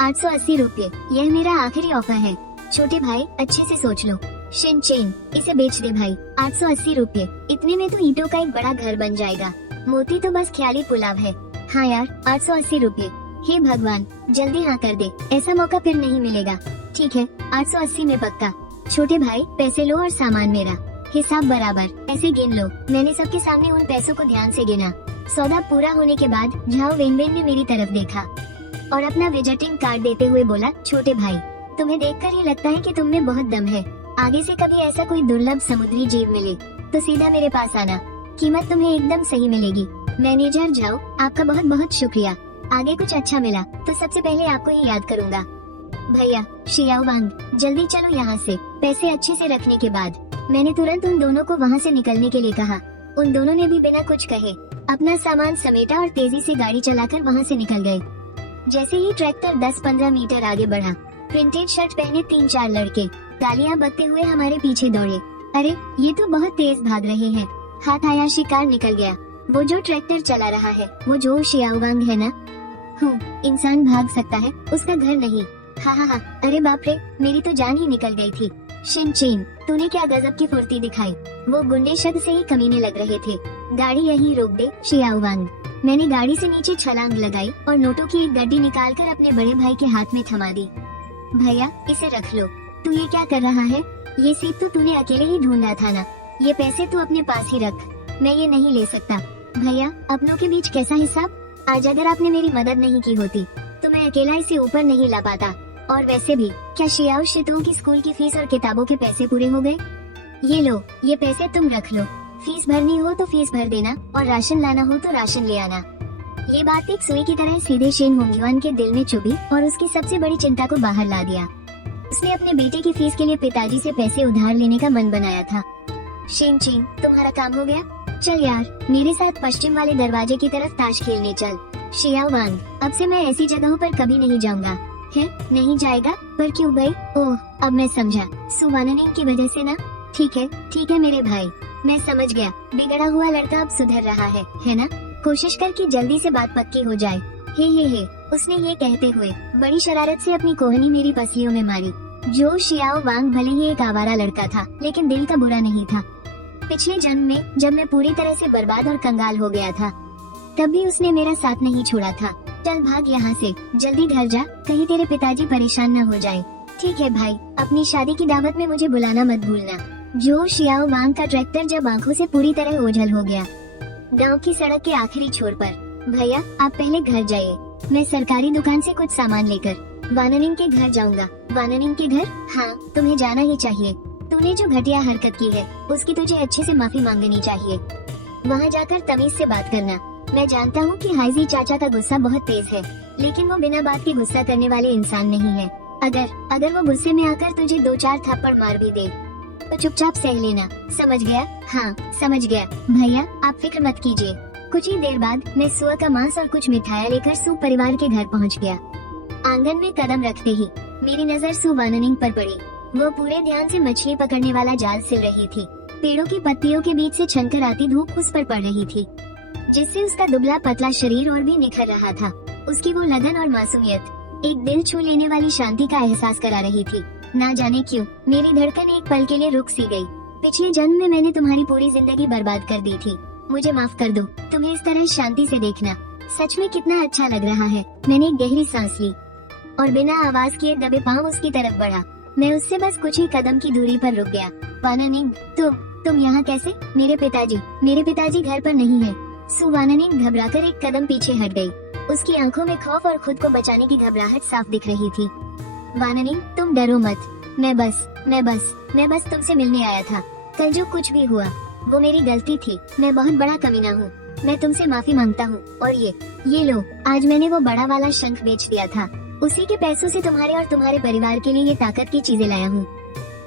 880 रुपये, यह मेरा आखिरी ऑफर है। छोटे भाई, अच्छे से सोच लो। शिन चेन, इसे बेच दे भाई। 880 रुपये, इतने में तो ईंटों का एक बड़ा घर बन जाएगा। मोती तो बस ख्याली पुलाव है। हाँ यार, 880 रुपये। हे भगवान, जल्दी हाँ कर दे, ऐसा मौका फिर नहीं मिलेगा। ठीक है, 880 में पक्का। छोटे भाई, पैसे लो और सामान मेरा। हिसाब बराबर। पैसे गिन लो। मैंने सबके सामने उन पैसों को ध्यान से गिना। सौदा पूरा होने के बाद झाओ वेनवेन ने मेरी तरफ देखा और अपना विजिटिंग कार्ड देते हुए बोला, छोटे भाई, तुम्हें देखकर ही लगता है कि तुम में बहुत दम है। आगे से कभी ऐसा कोई दुर्लभ समुद्री जीव मिले तो सीधा मेरे पास आना, कीमत तुम्हें एकदम सही मिलेगी। मैनेजर झाओ, आपका बहुत बहुत शुक्रिया। आगे कुछ अच्छा मिला तो सबसे पहले आपको ही याद करूँगा। भैया शियाओवांग, जल्दी चलो यहाँ से। पैसे अच्छे से रखने के बाद मैंने तुरंत उन दोनों को वहाँ से निकलने के लिए कहा। उन दोनों ने भी बिना कुछ कहे अपना सामान समेटा और तेजी से गाड़ी चलाकर वहाँ से निकल गए। जैसे ही ट्रैक्टर 10-15 मीटर आगे बढ़ा, प्रिंटेड शर्ट पहने 3-4 लड़के तालियां बजते हुए हमारे पीछे दौड़े। अरे, ये तो बहुत तेज भाग रहे हैं। हाथ आया शिकार निकल गया। वो जो ट्रैक्टर चला रहा है वो जो शियाओवांग है ना? इंसान भाग सकता है, उसका घर नहीं। हाँ हाँ हाँ, अरे बाप रे, मेरी तो जान ही निकल गई थी। शिनचैन, तूने क्या गजब की फुर्ती दिखाई। वो गुंडे शक से ही कमीने लग रहे थे। गाड़ी यहीं रोक दे शियाओवांग। मैंने गाड़ी से नीचे छलांग लगाई और नोटों की एक गड्डी निकालकर अपने बड़े भाई के हाथ में थमा दी। भैया, इसे रख लो। तू ये क्या कर रहा है? ये सीट तो तूने अकेले ही ढूंढा था ना। ये पैसे तू अपने पास ही रख, मैं ये नहीं ले सकता। भैया, अपनों के बीच कैसा हिसाब? आज अगर आपने मेरी मदद नहीं की होती तो मैं अकेला इसे ऊपर नहीं ला पाता। और वैसे भी क्या शियाओ शितुओं की स्कूल की फीस और किताबों के पैसे पूरे हो गए? ये लो, ये पैसे तुम रख लो। फीस भरनी हो तो फीस भर देना और राशन लाना हो तो राशन ले आना। ये बात एक सुई की तरह सीधे शेन होंगयुआन के दिल में चुभी और उसकी सबसे बड़ी चिंता को बाहर ला दिया। उसने अपने बेटे की फीस के लिए पिताजी से पैसे उधार लेने का मन बनाया था। शिनचैन, तुम्हारा काम हो गया? चल यार, मेरे साथ पश्चिम वाले दरवाजे की तरफ ताश खेलने चल। शियाओवांग, अब से मैं ऐसी जगहों पर कभी नहीं जाऊंगा। है? नहीं जाएगा? पर क्यों भाई? ओह, अब मैं समझा, सु वाननिंग की वजह से ना। ठीक है मेरे भाई, मैं समझ गया। बिगड़ा हुआ लड़का अब सुधर रहा है ना? कोशिश कर कि जल्दी से बात पक्की हो जाए। हे, उसने ये कहते हुए बड़ी शरारत से अपनी कोहनी मेरी पसलियों में मारी। जो शियाओवांग भले ही एक आवारा लड़का था, लेकिन दिल का बुरा नहीं था। पिछले जन्म में जब मैं पूरी तरह से बर्बाद और कंगाल हो गया था, तब भी उसने मेरा साथ नहीं छोड़ा था। चल भाग यहाँ से, जल्दी घर जा, कहीं तेरे पिताजी परेशान न हो जाएं। ठीक है भाई, अपनी शादी की दावत में मुझे बुलाना मत भूलना। जो शियाओवांग का ट्रैक्टर जब आंखों से पूरी तरह ओझल हो गया, गांव की सड़क के आखिरी छोर पर। भैया, आप पहले घर जाइए, मैं सरकारी दुकान से कुछ सामान लेकर वाननिंग के घर जाऊंगा। वाननिंग के घर? हाँ, तुम्हें जाना ही चाहिए। तूने जो घटिया हरकत की है उसकी तुझे अच्छे से माफी मांगनी चाहिए। वहाँ जाकर तमीज से बात करना। मैं जानता हूँ कि हाइजी चाचा का गुस्सा बहुत तेज है, लेकिन वो बिना बात के गुस्सा करने वाले इंसान नहीं है। अगर वो गुस्से में आकर तुझे 2-4 थप्पड़ मार भी दे तो चुपचाप सह लेना, समझ गया? हाँ, समझ गया। भैया, आप फिक्र मत कीजिए। कुछ ही देर बाद मैं सुअर का मांस और कुछ मिठाइयाँ लेकर सु परिवार के घर पहुँच गया। आंगन में कदम रखते ही मेरी नजर सु वाननिंग पर पड़ी। वो पूरे ध्यान से मछली पकड़ने वाला जाल सिल रही थी। पेड़ों की पत्तियों के बीच से छनकर आती धूप उस पर पड़ रही थी, जिससे उसका दुबला पतला शरीर और भी निखर रहा था। उसकी वो लगन और मासूमियत एक दिल छू लेने वाली शांति का एहसास करा रही थी। ना जाने क्यों मेरी धड़कन एक पल के लिए रुक सी गई। पिछले जन्म में मैंने तुम्हारी पूरी जिंदगी बर्बाद कर दी थी, मुझे माफ कर दो। तुम्हें इस तरह शांति से देखना सच में कितना अच्छा लग रहा है। मैंने एक गहरी सांस ली और बिना आवाज किए दबे पांव उसकी तरफ बढ़ा। मैं उससे बस कुछ ही कदम की दूरी पर रुक गया। वाननिंग, तुम यहाँ कैसे? मेरे पिताजी घर पर नहीं है। सु वाननिंग घबराकर एक कदम पीछे हट गई। उसकी आंखों में खौफ और खुद को बचाने की घबराहट साफ दिख रही थी। वाननिंग, तुम डरो मत। मैं बस तुमसे मिलने आया था। कल जो कुछ भी हुआ वो मेरी गलती थी। मैं बहुत बड़ा कमीना हूँ। मैं तुमसे माफी मांगता हूँ। और ये लो, आज मैंने वो बड़ा वाला शंख बेच दिया था। उसी के पैसों से तुम्हारे और तुम्हारे परिवार के लिए ये ताकत की चीजें लाया हूँ।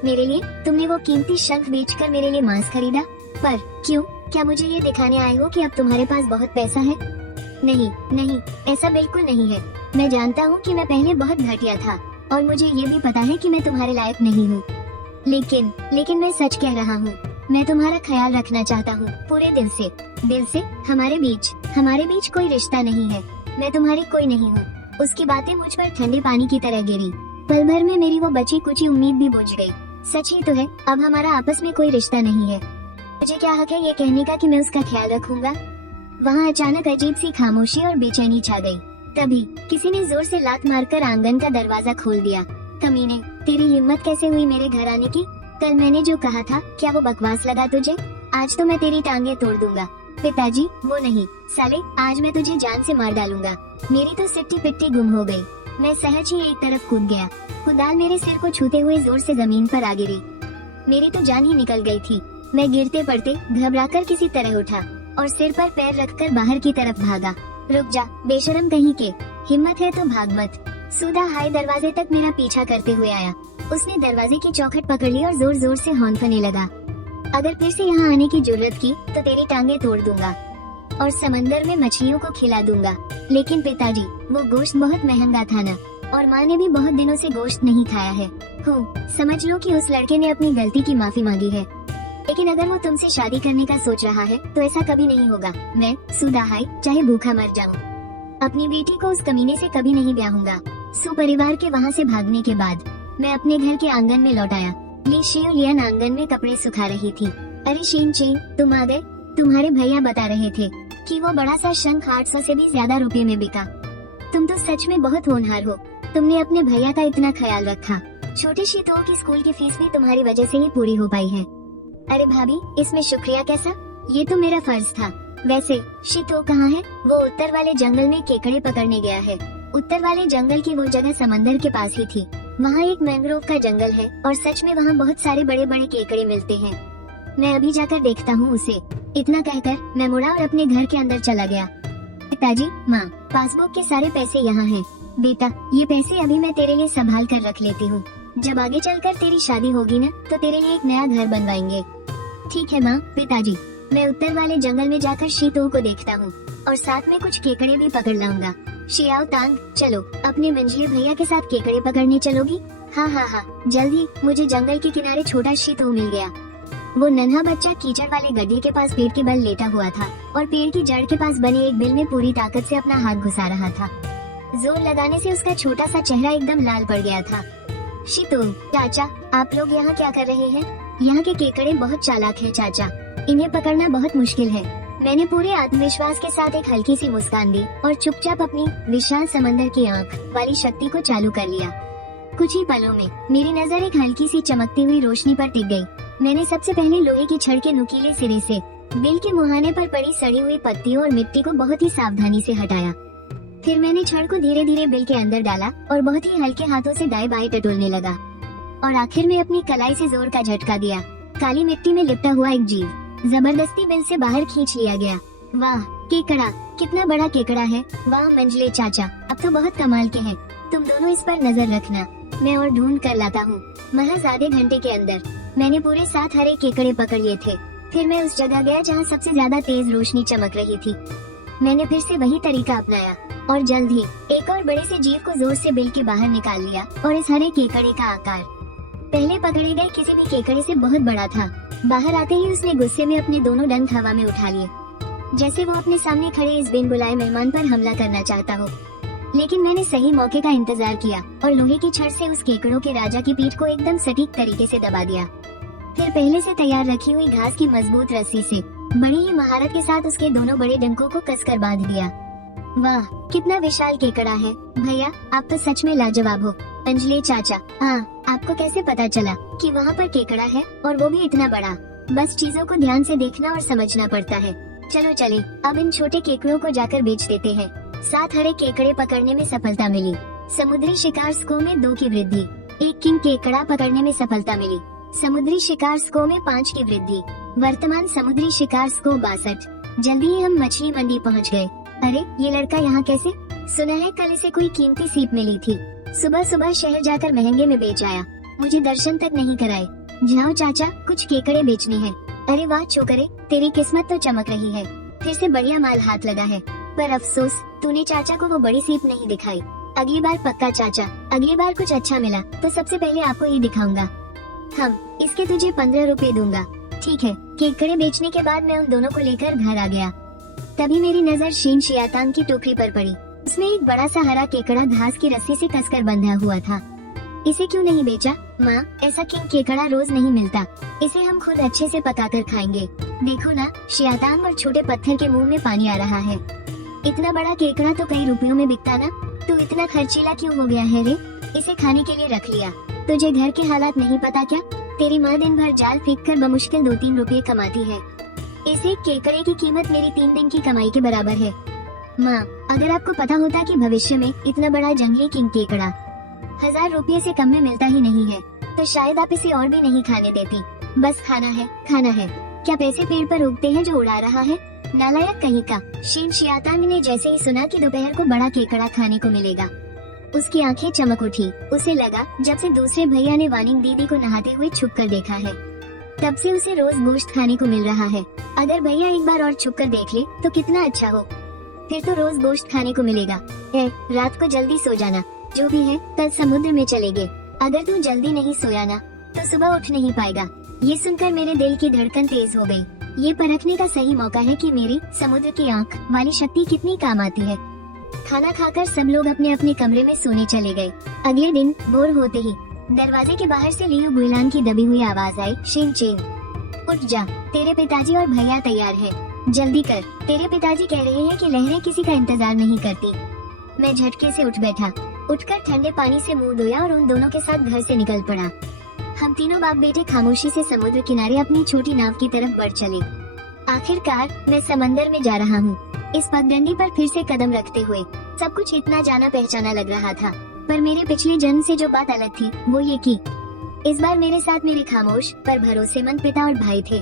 मेरे लिए तुमने वो कीमती शंख बेचकर मेरे लिए मांस खरीदा। पर क्यों? क्या मुझे ये दिखाने आए हो कि अब तुम्हारे पास बहुत पैसा है? नहीं, ऐसा बिल्कुल नहीं है। मैं जानता हूँ कि मैं पहले बहुत घटिया था और मुझे ये भी पता है कि मैं तुम्हारे लायक नहीं हूँ। लेकिन मैं सच कह रहा हूँ। मैं तुम्हारा ख्याल रखना चाहता हूँ पूरे दिल से। हमारे बीच कोई रिश्ता नहीं है। मैं तुम्हारी कोई नहीं हूँ। उसकी बातें मुझ पर ठंडे पानी की तरह गिरी। पल भर में मेरी वो बची कुची उम्मीद भी बुझ गई। सच ही तो है, अब हमारा आपस में कोई रिश्ता नहीं है। मुझे क्या हक है ये कहने का कि मैं उसका ख्याल रखूंगा? वहाँ अचानक अजीब सी खामोशी और बेचैनी छा गई। तभी किसी ने जोर से लात मारकर आंगन का दरवाजा खोल दिया। कमीने, तेरी हिम्मत कैसे हुई मेरे घर आने की? कल मैंने जो कहा था, क्या वो बकवास लगा तुझे? आज तो मैं तेरी टांगे तोड़ दूंगा। पिताजी, वो नहीं साले, आज मैं तुझे जान से मार डालूंगा। मेरी तो सिट्टी पिट्टी गुम हो गई। मैं सहज ही एक तरफ कूद गया। कुदाल मेरे सिर को छूते हुए जोर से जमीन पर आ गिरी। मेरी तो जान ही निकल गई थी। मैं गिरते पड़ते घबराकर किसी तरह उठा और सिर पर पैर रखकर बाहर की तरफ भागा। रुक जा बेशरम कहीं के, हिम्मत है तो भाग मत। सुधा हाय दरवाजे तक मेरा पीछा करते हुए आया। उसने दरवाजे की चौखट पकड़ ली और जोर जोर से हौंकने लगा। अगर फिर से यहाँ आने की जुर्रत की तो तेरी टांगे तोड़ दूंगा और समंदर में मछलियों को खिला दूंगा। लेकिन पिताजी, वो गोश्त बहुत महंगा था ना, और माँ ने भी बहुत दिनों से गोश्त नहीं खाया है। समझ लो कि उस लड़के ने अपनी गलती की माफी मांगी है। लेकिन अगर वो तुमसे शादी करने का सोच रहा है तो ऐसा कभी नहीं होगा। मैं सुदाहाई चाहे भूखा मर जाऊं, अपनी बेटी को उस कमीने से कभी नहीं ब्याहूंगा। सु परिवार के वहाँ से भागने के बाद मैं अपने घर के आंगन में लौट आया। ली शियुलियन आंगन में कपड़े सुखा रही थी। अरे शीन चेन, तुम आ गए। तुम्हारे भैया बता रहे थे कि वो बड़ा सा शंख 800 से भी ज्यादा रुपए में बिका। तुम तो सच में बहुत होनहार हो। तुमने अपने भैया का इतना ख्याल रखा। छोटे शीतों की स्कूल की फीस भी तुम्हारी वजह से ही पूरी हो पाई है। अरे भाभी, इसमें शुक्रिया कैसा? ये तो मेरा फर्ज था। वैसे शीतो कहाँ है? वो उत्तर वाले जंगल में केकड़े पकड़ने गया है। उत्तर वाले जंगल की वो जगह समंदर के पास ही थी। वहाँ एक मैंग्रोव का जंगल है और सच में वहाँ बहुत सारे बड़े बड़े केकड़े मिलते हैं। मैं अभी जाकर देखता हूँ उसे। इतना कहकर मैं मुड़ा और अपने घर के अंदर चला गया। पिताजी, माँ, पासबुक के सारे पैसे यहाँ हैं। बेटा, ये पैसे अभी मैं तेरे लिए संभाल कर रख लेती हूँ। जब आगे चलकर तेरी शादी होगी ना, तो तेरे लिए एक नया घर बनवाएंगे। ठीक है माँ। पिताजी, मैं उत्तर वाले जंगल में जाकर शीतो को देखता हूँ और साथ में कुछ केकड़े भी पकड़ लाऊंगा। शियाओ तांग, चलो अपने मंझले भैया के साथ केकड़े पकड़ने चलोगी? हाँ हाँ हाँ, जल्दी। मुझे जंगल के किनारे छोटा शीतो मिल गया। वो नन्हा बच्चा कीचड़ वाले गड्ढे के पास पेड़ के बल लेटा हुआ था और पेड़ की जड़ के पास बने एक बिल में पूरी ताकत से अपना हाथ घुसा रहा था। जोर लगाने से उसका छोटा सा चेहरा एकदम लाल पड़ गया था। शीतो, चाचा, आप लोग यहाँ क्या कर रहे हैं? यहाँ के केकड़े बहुत चालाक हैं चाचा। इन्हें पकड़ना बहुत मुश्किल है। मैंने पूरे आत्मविश्वास के साथ एक हल्की सी मुस्कान दी और चुपचाप अपनी विशाल समंदर की आंख वाली शक्ति को चालू कर लिया। कुछ ही पलों में मेरी नजर एक हल्की सी चमकती हुई रोशनी पर टिक गई। मैंने सबसे पहले लोहे की छड़ के नुकीले सिरे से बिल के मुहाने पर पड़ी सड़ी हुई पत्तियों और मिट्टी को बहुत ही सावधानी से हटाया। फिर मैंने छड़ को धीरे धीरे बिल के अंदर डाला और बहुत ही हल्के हाथों से दाएं बाएं टटोलने लगा और आखिर में अपनी कलाई से जोर का झटका दिया। काली मिट्टी में लिपटा हुआ एक जीव जबरदस्ती बिल से बाहर खींच लिया गया। वाह केकड़ा, कितना बड़ा केकड़ा है। वाह मंझले चाचा, अब तो बहुत कमाल के हैं। तुम दोनों इस पर नजर रखना, मैं और ढूंढ कर लाता हूँ। महज आधे घंटे के अंदर मैंने पूरे 7 हरे केकड़े पकड़ लिए थे। फिर मैं उस जगह गया जहाँ सबसे ज्यादा तेज रोशनी चमक रही थी। मैंने फिर से वही तरीका अपनाया और जल्द ही एक और बड़े से जीव को जोर से बिल के बाहर निकाल लिया और इस हरे केकड़े का आकार पहले पकड़े गए किसी भी केकड़े से बहुत बड़ा था। बाहर आते ही उसने गुस्से में अपने दोनों डंक हवा में उठा लिए, जैसे वो अपने सामने खड़े इस बिन बुलाए मेहमान पर हमला करना चाहता हो। लेकिन मैंने सही मौके का इंतजार किया और लोहे की छड़ से उस केकड़ों के राजा की पीठ को एकदम सटीक तरीके से दबा दिया। फिर पहले से तैयार रखी हुई घास की मजबूत रस्सी से बड़ी ही महारत के साथ उसके दोनों बड़े डंकों को कसकर बांध दिया। वाह कितना विशाल केकड़ा है। भैया, आप तो सच में लाजवाब हो। अंजलि चाचा, हाँ, आपको कैसे पता चला कि वहाँ पर केकड़ा है और वो भी इतना बड़ा? बस चीजों को ध्यान से देखना और समझना पड़ता है। चलो चले, अब इन छोटे केकड़ों को जाकर बेच देते हैं। 7 हरे केकड़े पकड़ने में सफलता मिली। समुद्री शिकार स्को में 2 की वृद्धि। 1 किंग केकड़ा पकड़ने में सफलता मिली। समुद्री शिकार स्को में 5 की वृद्धि। वर्तमान समुद्री शिकार स्को 62। जल्दी ही हम मछली मंडी पहुंच गए। अरे ये लड़का यहाँ कैसे? सुना है कल इसे कोई कीमती सीप मिली थी। सुबह सुबह शहर जाकर महंगे में बेच आया। मुझे दर्शन तक नहीं कराए। जाओ चाचा, कुछ केकड़े बेचने हैं। अरे वाह छोकरे, तेरी किस्मत तो चमक रही है। फिर से बढ़िया माल हाथ लगा है। पर अफसोस तूने चाचा को वो बड़ी सीप नहीं दिखाई। अगली बार पक्का चाचा, अगली बार कुछ अच्छा मिला तो सबसे पहले आपको ही दिखाऊंगा। हम इसके तुझे 15 रुपए दूंगा। ठीक है। केकड़े बेचने के बाद मैं उन दोनों को लेकर घर आ गया। तभी मेरी नजर शीन शियातांग की टोकरी पर पड़ी। उसमें एक बड़ा सा हरा केकड़ा घास की रस्सी से कसकर बंधा हुआ था। इसे क्यों नहीं बेचा? माँ, ऐसा किंग केकड़ा रोज नहीं मिलता। इसे हम खुद अच्छे से पकाकर खाएंगे। देखो ना, शियातांग और छोटे पत्थर के मुंह में पानी आ रहा है। इतना बड़ा केकड़ा तो कई रुपयों में बिकता ना। तू इतना खर्चीला क्यों हो गया है रे? इसे खाने के लिए रख लिया। तुझे घर के हालात नहीं पता क्या? तेरी माँ दिन भर जाल फेंक कर बमुश्किल 2-3 रुपए कमाती है। इस एक केकड़े की कीमत मेरी 3 दिन की कमाई के बराबर है। माँ, अगर आपको पता होता कि भविष्य में इतना बड़ा जंगली किंग केकड़ा 1000 रुपये से कम में मिलता ही नहीं है, तो शायद आप इसे और भी नहीं खाने देती। बस खाना है, खाना है। क्या पैसे पेड़ पर उगते हैं जो उड़ा रहा है? नालायक कहीं का। शीन शियातांग ने जैसे ही सुना कि दोपहर को बड़ा केकड़ा खाने को मिलेगा, उसकी आंखें चमक उठी। उसे लगा जब से दूसरे भैया ने वानिंग दीदी को नहाते हुए छुप कर देखा है, तब से उसे रोज गोश्त खाने को मिल रहा है। अगर भैया एक बार और छुप कर देख ले तो कितना अच्छा हो। फिर तो रोज गोश्त खाने को मिलेगा। रात को जल्दी सो जाना। जो भी है, कल समुद्र में चलेंगे। अगर तू जल्दी नहीं सोया ना तो सुबह उठ नहीं पाएगा। ये सुनकर मेरे दिल की धड़कन तेज हो गई। ये परखने का सही मौका है कि मेरी समुद्र की आंख वाली शक्ति कितनी काम आती है। खाना खाकर सब लोग अपने अपने कमरे में सोने चले गए। अगले दिन भोर होते ही दरवाजे के बाहर से लियो बुइलान की दबी हुई आवाज आई, शेन चेन उठ जा, तेरे पिताजी और भैया तैयार है, जल्दी कर, तेरे पिताजी कह रहे हैं कि लहरें किसी का इंतजार नहीं करती। मैं झटके से उठ बैठा, उठकर ठंडे पानी से मुंह धोया और उन दोनों के साथ घर से निकल पड़ा। हम तीनों बाप बेटे खामोशी से समुद्र किनारे अपनी छोटी नाव की तरफ बढ़ चले। आखिरकार मैं समंदर में जा रहा हूँ। इस पगडंडी पर फिर से कदम रखते हुए सब कुछ इतना जाना पहचाना लग रहा था, पर मेरे पिछले जन्म से जो बात अलग थी वो ये कि इस बार मेरे साथ मेरे खामोश पर भरोसेमंद पिता और भाई थे।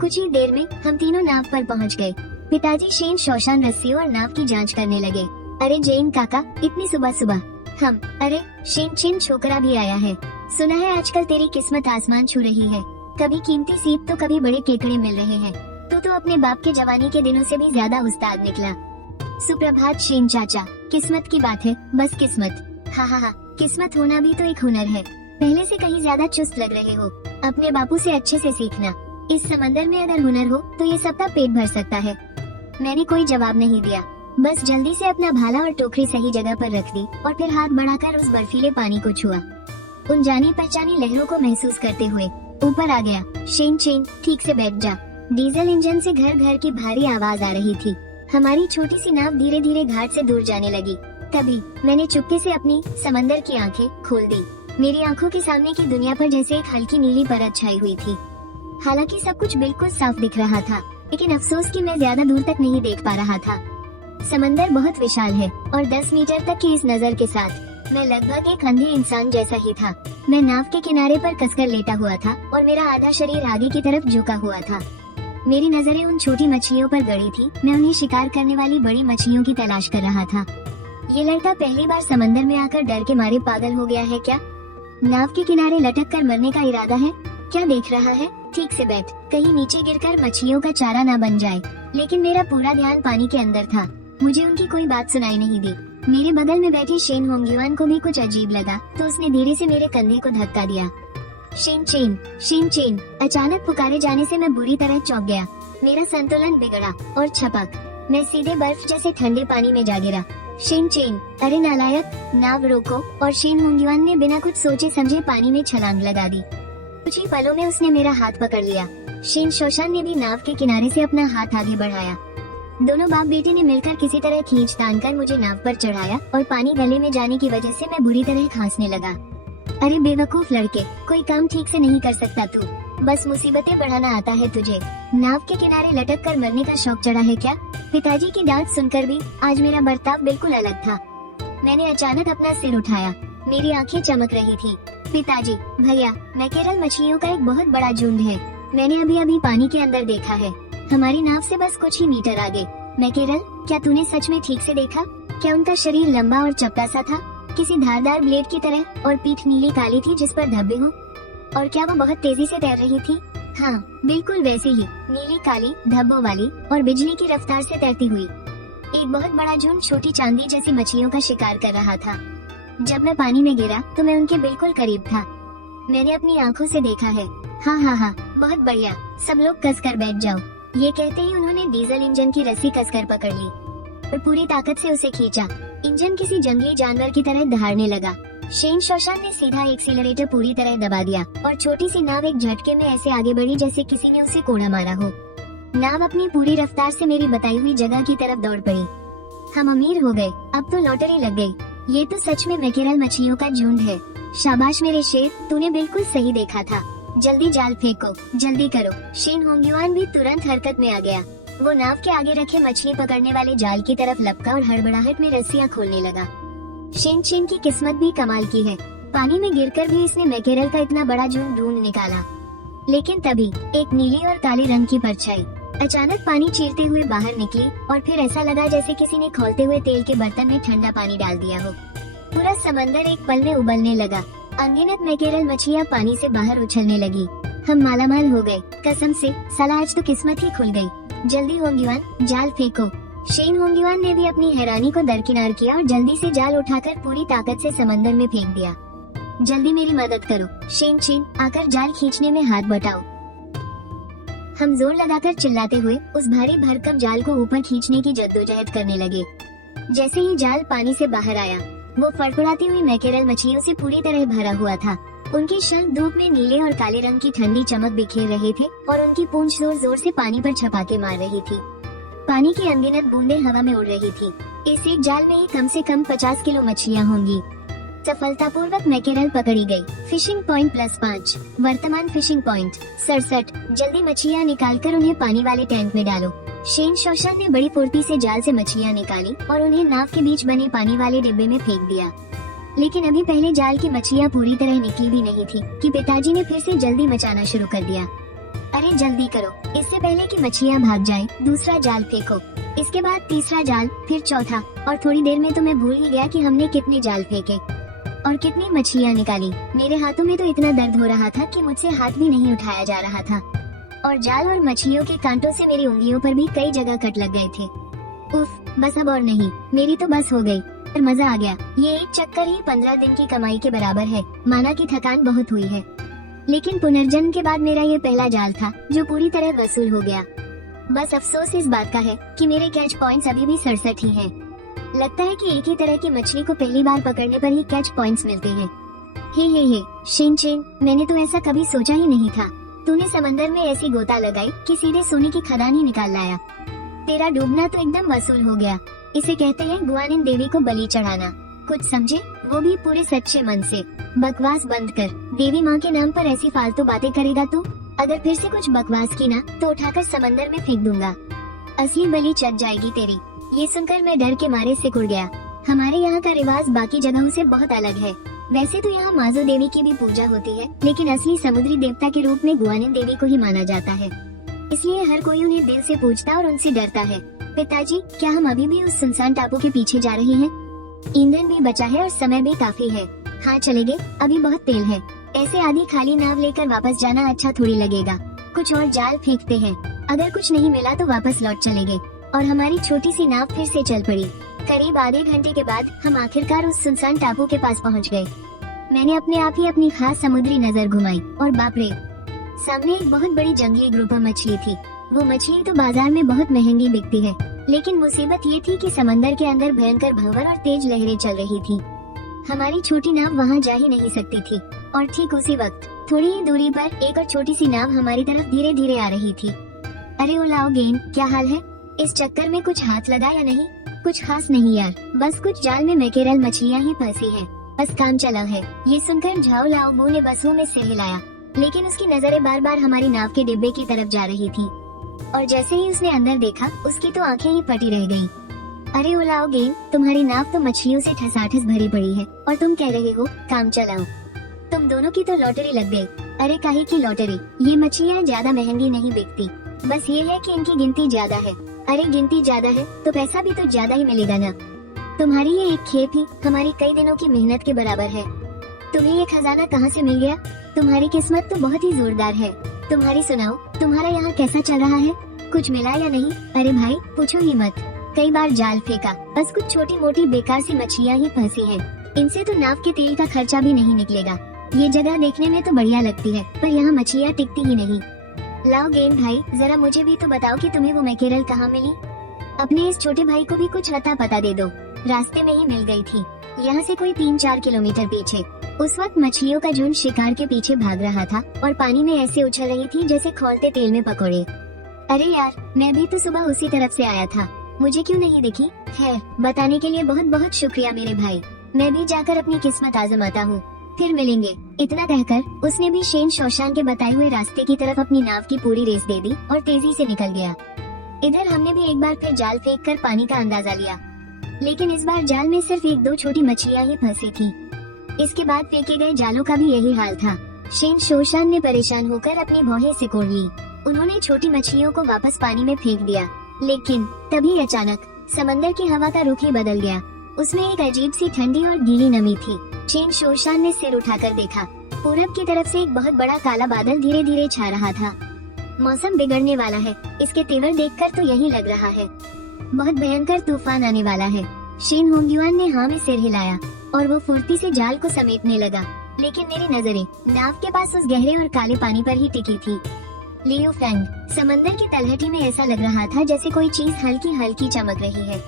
कुछ ही देर में हम तीनों नाव पर पहुंच गए। पिताजी शेन शौशान रस्सियों और नाव की जांच करने लगे। अरे जेन काका, इतनी सुबह सुबह? हम, अरे शेन चेन छोकरा भी आया है। सुना है आजकल तेरी किस्मत आसमान छू रही है, कभी कीमती सीप तो कभी बड़े केकड़े मिल रहे हैं। तू तो अपने बाप के जवानी के दिनों से भी ज्यादा उस्ताद निकला। सुप्रभात शेन चाचा, किस्मत की बात है, बस किस्मत। हा, किस्मत होना भी तो एक हुनर है। पहले से कहीं ज्यादा चुस्त लग रहे हो, अपने बापू से अच्छे से सीखना। इस समंदर में अगर हुनर हो तो ये सबका पेट भर सकता है। मैंने कोई जवाब नहीं दिया, बस जल्दी से अपना भाला और टोकरी सही जगह पर रख दी और फिर हाथ बढ़ाकर उस बर्फीले पानी को छुआ। उन जानी पहचानी लहरों को महसूस करते हुए ऊपर आ गया। शेन चेन, ठीक से बैठ जा। डीजल इंजन से घर घर की भारी आवाज आ रही थी। हमारी छोटी सी नाव धीरे धीरे घाट से दूर जाने लगी। तभी मैंने चुपके से अपनी समंदर की आंखें खोल दी। मेरी आंखों के सामने की दुनिया पर जैसे एक हल्की नीली परत छाई हुई थी। हालांकि सब कुछ बिल्कुल साफ दिख रहा था, लेकिन अफसोस कि मैं ज्यादा दूर तक नहीं देख पा रहा था। समंदर बहुत विशाल है और 10 मीटर तक की इस नजर के साथ मैं लगभग एक अंधे इंसान जैसा ही था। मैं नाव के किनारे पर कसकर लेटा हुआ था और मेरा आधा शरीर आगे की तरफ झुका हुआ था। मेरी नजरें उन छोटी मछलियों पर गड़ी थी। मैं उन्हें शिकार करने वाली बड़ी मछलियों की तलाश कर रहा था। ये लड़का पहली बार समंदर में आकर डर के मारे पागल हो गया है क्या? नाव के किनारे लटक कर मरने का इरादा है? क्या देख रहा है? ठीक से बैठ, कहीं नीचे गिरकर मछलियों का चारा ना बन जाए। लेकिन मेरा पूरा ध्यान पानी के अंदर था। मुझे उनकी कोई बात सुनाई नहीं दी। मेरे बगल में बैठी शेन होंगयुआन को भी कुछ अजीब लगा तो उसने धीरे से मेरे कंधे को धक्का दिया। Shane chain, Shane chain. अचानक पुकारे जाने से मैं बुरी तरह चौंक गया। मेरा संतुलन बिगड़ा और छपक मैं सीधे बर्फ जैसे ठंडे पानी में जा गिरा। शेन चेन, अरे नालायक, नाव रोको। और शेन होंगयुआन ने बिना कुछ सोचे समझे पानी में छलांग लगा दी। कुछ ही पलों में उसने मेरा हाथ पकड़ लिया। शेन शौशान ने भी नाव के किनारे से अपना हाथ आगे बढ़ाया। दोनों बाप बेटे ने मिलकर किसी तरह खींच तान कर मुझे नाव पर चढ़ाया और पानी गले में जाने की वजह से मैं बुरी तरह खांसने लगा। अरे बेवकूफ लड़के, कोई काम ठीक से नहीं कर सकता तू, बस मुसीबतें बढ़ाना आता है तुझे। नाव के किनारे लटक कर मरने का शौक चढ़ा है क्या? पिताजी की डांट सुनकर भी आज मेरा बर्ताव बिल्कुल अलग था। मैंने अचानक अपना सिर उठाया। मेरी आंखें चमक रही थी। पिताजी, भैया, मैकेरल मछलियों का एक बहुत बड़ा झुंड है। मैंने अभी अभी पानी के अंदर देखा है, हमारी नाव से बस कुछ ही मीटर आगे। मैकेरल, क्या तूने सच में ठीक से देखा? क्या उनका शरीर लंबा और चपटा सा था, किसी धारदार ब्लेड की तरह, और पीठ नीली काली थी जिस पर धब्बे हों? और क्या वो बहुत तेजी से तैर रही थी? हाँ, बिल्कुल वैसे ही, नीली काली धब्बों वाली और बिजली की रफ्तार से तैरती हुई। एक बहुत बड़ा झुंड छोटी चांदी जैसी मछलियों का शिकार कर रहा था। जब मैं पानी में गिरा तो मैं उनके बिल्कुल करीब था। मैंने अपनी आंखों से देखा है। हाँ, बहुत बढ़िया, सब लोग कसकर बैठ जाओ। ये कहते ही उन्होंने डीजल इंजन की रस्सी कसकर पकड़ ली और पूरी ताकत से उसे खींचा। इंजन किसी जंगली जानवर की तरह दहाड़ने लगा। शेन शौशान ने सीधा एक्सीलरेटर पूरी तरह दबा दिया और छोटी सी नाव एक झटके में ऐसे आगे बढ़ी जैसे किसी ने उसे कोड़ा मारा हो। नाव अपनी पूरी रफ्तार से मेरी बताई हुई जगह की तरफ दौड़ पड़ी। हम अमीर हो गए, अब तो लॉटरी लग गई। ये तो सच में मैकेरल मछलियों का झुंड है। शाबाश मेरे शेर, तूने बिल्कुल सही देखा था। जल्दी जाल फेंको, जल्दी करो। शेन होंगयुआन भी तुरंत हरकत में आ गया। वो नाव के आगे रखे मछली पकड़ने वाले जाल की तरफ लपका और हड़बड़ाहट में रस्सियां खोलने लगा। शेन चेन की किस्मत भी कमाल की है, पानी में गिरकर भी इसने मैकेरल का इतना बड़ा झुंड ढूंढ निकाला। लेकिन तभी एक नीली और काले रंग की परछाई अचानक पानी चीरते हुए बाहर निकली और फिर ऐसा लगा जैसे किसी ने खौलते हुए तेल के बर्तन में ठंडा पानी डाल दिया हो। पूरा समंदर एक पल में उबलने लगा। अनगिनत मैकेरल मछलियां पानी से बाहर उछलने लगी। हम मालामाल हो गए, कसम से, साला आज तो किस्मत ही खुल गई। जल्दी होंगयुआन, जाल फेंको। शेन होंगयुआन ने भी अपनी हैरानी को दरकिनार किया और जल्दी से जाल उठाकर पूरी ताकत से समंदर में फेंक दिया। जल्दी मेरी मदद करो, शेन चेन, आकर जाल खींचने में हाथ बटाओ। हम जोर लगाकर चिल्लाते हुए उस भारी भरकम जाल को ऊपर खींचने की जद्दोजहद करने लगे। जैसे ही जाल पानी से बाहर आया, वो फड़फड़ाती हुई मैकेरल मछलियों से पूरी तरह भरा हुआ था। उनके शल्क धूप में नीले और काले रंग की ठंडी चमक बिखेर रहे थे और उनकी पूंछ जोर जोर से पानी पर छपाके मार रही थी। पानी की अनगिनत बूंदें हवा में उड़ रही थी। इस एक जाल में ही कम से कम 50 किलो मछलियाँ होंगी। सफलतापूर्वक मैकेरल पकड़ी गई। Fishing point +5। वर्तमान फिशिंग पॉइंट 67। जल्दी मछलियाँ निकालकर उन्हें पानी वाले टैंक में डालो। शेन शोशान ने बड़ी फुर्ती से जाल से मछलियाँ निकाली और उन्हें नाव के बीच बने पानी वाले डिब्बे में फेंक दिया। लेकिन अभी पहले जाल की मछलियाँ पूरी तरह निकली भी नहीं थी कि पिताजी ने फिर से जल्दी मचाना शुरू कर दिया। अरे जल्दी करो, इससे पहले कि मछलियाँ भाग जाएं, दूसरा जाल फेंको। इसके बाद तीसरा जाल, फिर चौथा, और थोड़ी देर में तो मैं भूल ही गया कि हमने कितने जाल फेंके और कितनी मछलियाँ निकाली। मेरे हाथों में तो इतना दर्द हो रहा था कि मुझसे हाथ भी नहीं उठाया जा रहा था और जाल और मछलियों के कांटों से मेरी उंगलियों पर भी कई जगह कट लग गए थे। उफ, बस अब और नहीं, मेरी तो बस हो गई। पर मजा आ गया। ये एक चक्कर ही 15 दिन की कमाई के बराबर है। माना कि थकान बहुत हुई है, लेकिन पुनर्जन्म के बाद मेरा ये पहला जाल था जो पूरी तरह वसूल हो गया। बस अफसोस इस बात का है कि मेरे कैच पॉइंट्स अभी भी 67 ही हैं। लगता है कि एक ही तरह की मछली को पहली बार पकड़ने पर ही कैच पॉइंट्स मिलते हैं। हे शेन चेन, मैंने तो ऐसा कभी सोचा ही नहीं था। तूने समंदर में ऐसी गोता लगाई कि सीधे सोने की खदान ही निकाल लाया। तेरा डूबना तो एकदम वसूल हो गया। इसे कहते हैं गुआनिन देवी को बलि चढ़ाना। कुछ समझे? वो भी पूरे सच्चे मन से। बकवास बंद कर। देवी माँ के नाम पर ऐसी फालतू बातें करेगा तू? अगर फिर से कुछ बकवास की ना तो उठाकर समंदर में फेंक दूंगा। असली बलि चढ़ जाएगी तेरी। ये सुनकर मैं डर के मारे सिकुड़ गया। हमारे यहाँ का रिवाज बाकी जगहों से बहुत अलग है। वैसे तो यहाँ माजो देवी की भी पूजा होती है, लेकिन असली समुद्री देवता के रूप में गुआनिन देवी को ही माना जाता है। इसलिए हर कोई उन्हें दिल से पूजता और उनसे डरता है। पिताजी, क्या हम अभी भी उस सुनसान टापू के पीछे जा रहे हैं? ईंधन भी बचा है और समय भी काफी है। हाँ चलेंगे, अभी बहुत तेल है। ऐसे आधी खाली नाव लेकर वापस जाना अच्छा थोड़ी लगेगा। कुछ और जाल फेंकते हैं, अगर कुछ नहीं मिला तो वापस लौट चलेंगे। और हमारी छोटी सी नाव फिर से चल पड़ी। करीब आधे घंटे के बाद हम आखिरकार उस सुनसान टापू के पास पहुंच गए। मैंने अपने आप ही अपनी खास समुद्री नजर घुमाई और बाप रे, सामने एक बहुत बड़ी जंगली ग्रुपर मछली थी। वो मछली तो बाजार में बहुत महंगी बिकती है, लेकिन मुसीबत ये थी कि समंदर के अंदर भयंकर भंवर और तेज लहरें चल रही थी। हमारी छोटी नाव वहाँ जा ही नहीं सकती थी। और ठीक उसी वक्त थोड़ी ही दूरी पर एक और छोटी सी नाव हमारी तरफ धीरे धीरे आ रही थी। अरे ओलाओ गेन, क्या हाल है? इस चक्कर में कुछ हाथ लगा या नहीं? कुछ खास नहीं यार, बस कुछ जाल में मैकेरल मछलियाँ ही फंसी हैं। बस काम चला है। ये सुनकर झाओ लाओ ने बसों में सिर हिलाया, लेकिन उसकी नजरें बार बार हमारी नाव के डिब्बे की तरफ जा रही थी। और जैसे ही उसने अंदर देखा, उसकी तो आंखें ही फटी रह गयी। अरे ओलाओ गेन, तुम्हारी नाव तो मछलियों से ठसाठस भरी पड़ी है और तुम कह रहे हो काम चलाओ। तुम दोनों की तो लॉटरी लग गई। अरे काहे की लॉटरी? ये मछलियाँ ज्यादा महंगी नहीं बिकती, बस ये है कि इनकी गिनती ज्यादा है। अरे गिनती ज्यादा है तो पैसा भी तो ज्यादा ही मिलेगा ना। तुम्हारी ये एक खेप ही हमारी कई दिनों की मेहनत के बराबर है। तुम्हें ये खजाना कहाँ से मिल गया? तुम्हारी किस्मत तो बहुत ही जोरदार है। तुम्हारी सुनाओ, तुम्हारा यहाँ कैसा चल रहा है? कुछ मिला या नहीं? अरे भाई पूछो ही मत। कई बार जाल फेंका, बस कुछ छोटी मोटी बेकार सी मछलियाँ ही फंसी हैं। इनसे तो नाव के तेल का खर्चा भी नहीं निकलेगा। ये जगह देखने में तो बढ़िया लगती है, पर यहाँ मछलियाँ टिकती ही नहीं। लाओ गेन भाई, जरा मुझे भी तो बताओ कि तुम्हें वो मैकेरल कहाँ मिली? अपने इस छोटे भाई को भी कुछ अता पता दे दो। रास्ते में ही मिल गई थी, यहाँ से कोई 3-4 किलोमीटर पीछे। उस वक्त मछलियों का झुंड शिकार के पीछे भाग रहा था और पानी में ऐसे उछल रही थी जैसे खौलते तेल में पकौड़े। अरे यार, मैं भी तो सुबह उसी तरफ से आया था, मुझे क्यों नहीं दिखी? खैर, बताने के लिए बहुत बहुत शुक्रिया मेरे भाई। मैं भी जाकर अपनी किस्मत आजमाता हूँ, फिर मिलेंगे। इतना कहकर उसने भी शेन शोशान के बताए हुए रास्ते की तरफ अपनी नाव की पूरी रेस दे दी और तेजी से निकल गया। इधर हमने भी एक बार फिर जाल फेंक कर पानी का अंदाजा लिया, लेकिन इस बार जाल में सिर्फ 1-2 छोटी मछलियाँ ही फंसी थी। इसके बाद फेंके गए जालों का भी यही हाल था। शेन शोशान ने परेशान होकर अपनी भौहें सिकोड़ ली। उन्होंने छोटी मछलियों को वापस पानी में फेंक दिया, लेकिन तभी अचानक समंदर की हवा का रुख ही बदल गया। उसमें एक अजीब सी ठंडी और गीली नमी थी। शेन शोशान ने सिर उठाकर देखा। पूरब की तरफ से एक बहुत बड़ा काला बादल धीरे धीरे छा रहा था। मौसम बिगड़ने वाला है, इसके तेवर देखकर तो यही लग रहा है। बहुत भयंकर तूफान आने वाला है। शेन होंगयुआन ने हाँ में सिर हिलाया और वो फुर्ती से जाल को समेटने लगा, लेकिन मेरी नजरें नाव के पास उस गहरे और काले पानी पर ही टिकी थी। लियो फैंग, समंदर की तलहटी में ऐसा लग रहा था जैसे कोई चीज हल्की हल्की चमक रही है।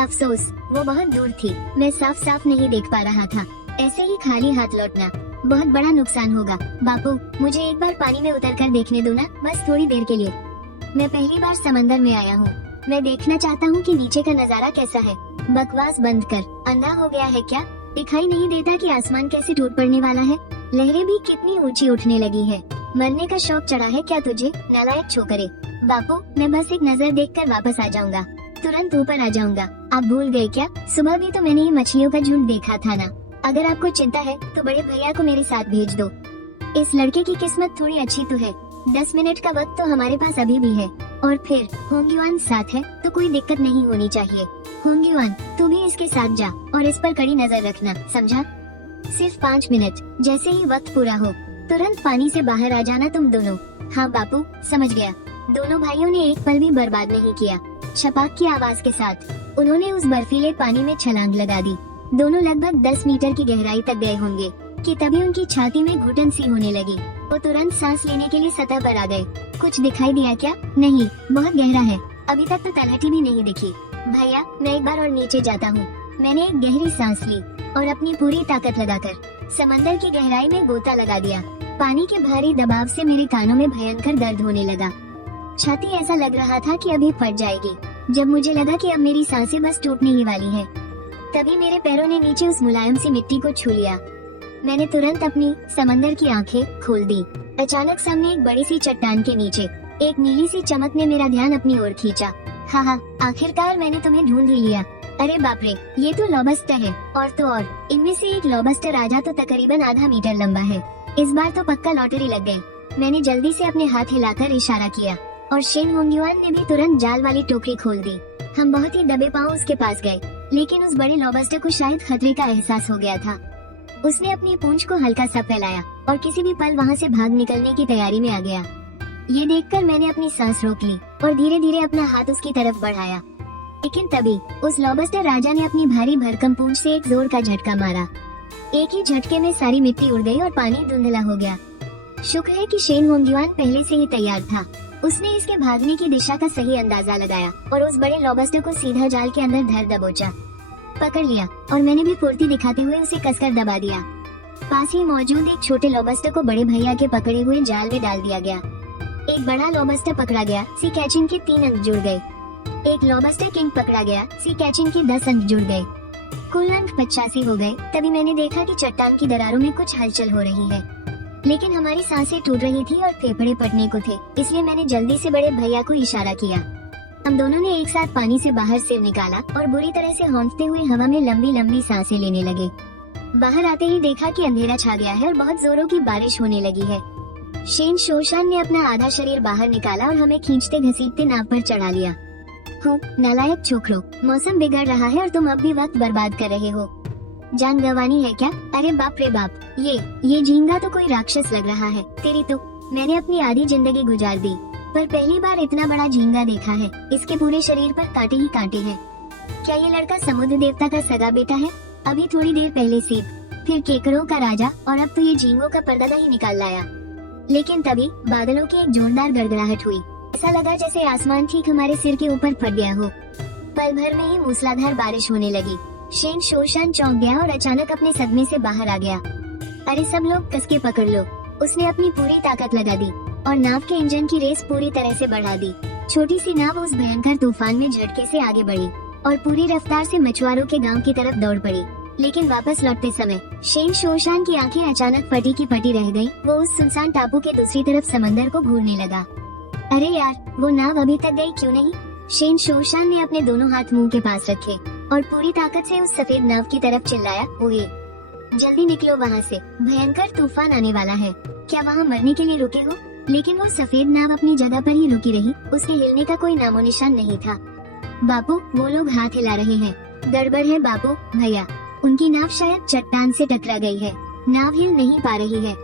अफसोस वो बहुत दूर थी, मैं साफ साफ नहीं देख पा रहा था। ऐसे ही खाली हाथ लौटना बहुत बड़ा नुकसान होगा। बापू, मुझे एक बार पानी में उतरकर देखने दो ना, बस थोड़ी देर के लिए। मैं पहली बार समंदर में आया हूँ, मैं देखना चाहता हूँ कि नीचे का नजारा कैसा है। बकवास बंद कर, अंधा हो गया है क्या? दिखाई नहीं देता कि आसमान कैसे टूट पड़ने वाला है? लहरें भी कितनी ऊंची उठने लगी है। मरने का शौक चढ़ा है क्या तुझे, नालायक छोकरे? बापू, मैं बस एक नजर देखकर वापस आ जाऊंगा, तुरंत ऊपर आ जाऊंगा। आप भूल गए क्या? सुबह भी तो मैंने ये मछलियों का झुंड देखा था ना। अगर आपको चिंता है तो बड़े भैया को मेरे साथ भेज दो। इस लड़के की किस्मत थोड़ी अच्छी तो है, 10 मिनट का वक्त तो हमारे पास अभी भी है। और फिर होंगयुआन साथ है तो कोई दिक्कत नहीं होनी चाहिए। होंगयुआन, तू भी इसके साथ जा और इस पर कड़ी नजर रखना, समझा? सिर्फ 5 मिनट, जैसे ही वक्त पूरा हो तुरंत पानी से बाहर आ जाना तुम दोनों। हाँ बापू, समझ गया। दोनों भाइयों ने एक पल भी बर्बाद नहीं किया। छपाक की आवाज के साथ उन्होंने उस बर्फीले पानी में छलांग लगा दी। दोनों लगभग 10 मीटर की गहराई तक गए होंगे कि तभी उनकी छाती में घुटन सी होने लगी। वो तुरंत सांस लेने के लिए सतह पर आ गए। कुछ दिखाई दिया क्या? नहीं, बहुत गहरा है, अभी तक तो तलहटी भी नहीं दिखी। भैया, मैं एक बार और नीचे जाता हूँ। मैंने एक गहरी सांस ली और अपनी पूरी ताकत लगाकर समंदर की गहराई में गोता लगा दिया। पानी के भारी दबाव से मेरे कानों में भयंकर दर्द होने लगा। छाती ऐसा लग रहा था कि अभी फट जाएगी। जब मुझे लगा कि अब मेरी सांसें बस टूटने ही वाली हैं, तभी मेरे पैरों ने नीचे उस मुलायम सी मिट्टी को छू लिया। मैंने तुरंत अपनी समंदर की आंखें खोल दी। अचानक सामने एक बड़ी सी चट्टान के नीचे एक नीली सी चमक ने मेरा ध्यान अपनी ओर खींचा। हाँ, आखिरकार मैंने तुम्हें ढूंढ ही लिया। अरे बाप रे, ये तो लॉबस्टर है। और तो और इनमें से एक लॉबस्टर राजा तो तकरीबन आधा मीटर लंबा है। इस बार तो पक्का लॉटरी लग गई। मैंने जल्दी से अपने हाथ हिलाकर इशारा किया और शेन होंगयुआन ने भी तुरंत जाल वाली टोकरी खोल दी। हम बहुत ही दबे पांव उसके पास गए, लेकिन उस बड़े लॉबस्टर को शायद खतरे का एहसास हो गया था। उसने अपनी पूंछ को हल्का सा फैलाया और किसी भी पल वहाँ से भाग निकलने की तैयारी में आ गया। ये देखकर मैंने अपनी सांस रोक ली और धीरे धीरे अपना हाथ उसकी तरफ बढ़ाया। लेकिन तभी उस लॉबस्टर राजा ने अपनी भारी भरकम पूंछ से एक जोर का झटका मारा। एक ही झटके में सारी मिट्टी उड़ गई और पानी धुंधला हो गया। शुक्र है कि शेन होंगयुआन पहले से ही तैयार था। उसने इसके भागने की दिशा का सही अंदाजा लगाया और उस बड़े लॉबस्टर को सीधा जाल के अंदर धर दबोचा। पकड़ लिया और मैंने भी फुर्ती दिखाते हुए उसे कसकर दबा दिया। पास ही मौजूद एक छोटे लॉबस्टर को बड़े भैया के पकड़े हुए जाल में डाल दिया गया। एक बड़ा लॉबस्टर पकड़ा गया, सी कैचिंग के 3 अंक जुड़ गए। एक लॉबस्टर किंग पकड़ा गया, सी कैचिंग के 10 अंक जुड़ गए। कुल अंक 85 हो गए। तभी मैंने देखा कि चट्टान की दरारों में कुछ हलचल हो रही है, लेकिन हमारी सांसें टूट रही थी और फेफड़े फटने को थे, इसलिए मैंने जल्दी से बड़े भैया को इशारा किया। हम दोनों ने एक साथ पानी से बाहर सिर निकाला और बुरी तरह से हौंकते हुए हवा में लंबी लंबी सांसें लेने लगे। बाहर आते ही देखा कि अंधेरा छा गया है और बहुत जोरों की बारिश होने लगी है। शेन शोशान ने अपना आधा शरीर बाहर निकाला और हमें खींचते घसीटते नाव पर चढ़ा लिया। हो नालायक छोकरो, मौसम बिगड़ रहा है और तुम अब भी वक्त बर्बाद कर रहे हो। जान गंवानी है क्या? अरे बाप रे बाप, ये झींगा तो कोई राक्षस लग रहा है। तेरी तो मैंने अपनी आधी जिंदगी गुजार दी, पर पहली बार इतना बड़ा झींगा देखा है। इसके पूरे शरीर पर कांटे ही कांटे हैं। क्या ये लड़का समुद्र देवता का सगा बेटा है? अभी थोड़ी देर पहले सीप, फिर केकरों का राजा और अब तो ये झींगों का परदादा ही निकाल लाया। लेकिन तभी बादलों की एक जोरदार गड़गड़ाहट हुई। ऐसा लगा जैसे आसमान ठीक हमारे सिर के ऊपर फट गया हो। पल भर में ही मूसलाधार बारिश होने लगी। शेन शोशान चौंक गया और अचानक अपने सदमे से बाहर आ गया। अरे सब लोग कसके पकड़ लो। उसने अपनी पूरी ताकत लगा दी और नाव के इंजन की रेस पूरी तरह से बढ़ा दी। छोटी सी नाव उस भयंकर तूफान में झटके से आगे बढ़ी और पूरी रफ्तार से मछुआरों के गांव की तरफ दौड़ पड़ी। लेकिन वापस लौटते समय शेन शोशान की आंखें अचानक फटी की फटी रह गईं। वो उस सुनसान टापू के दूसरी तरफ समंदर को घूरने लगा। अरे यार, वो नाव अभी तक गई क्यों नहीं? शेन शोशान ने अपने दोनों हाथ मुंह के पास रखे और पूरी ताकत से उस सफेद नाव की तरफ चिल्लाया, ओए जल्दी निकलो वहाँ से, भयंकर तूफान आने वाला है। क्या वहाँ मरने के लिए रुके हो? लेकिन वो सफेद नाव अपनी जगह पर ही रुकी रही। उसके हिलने का कोई नामो निशान नहीं था। बापू, वो लोग हाथ हिला रहे हैं। गड़बड़ है बापू भैया, उनकी नाव शायद चट्टान से टकरा गई है। नाव हिल नहीं पा रही है।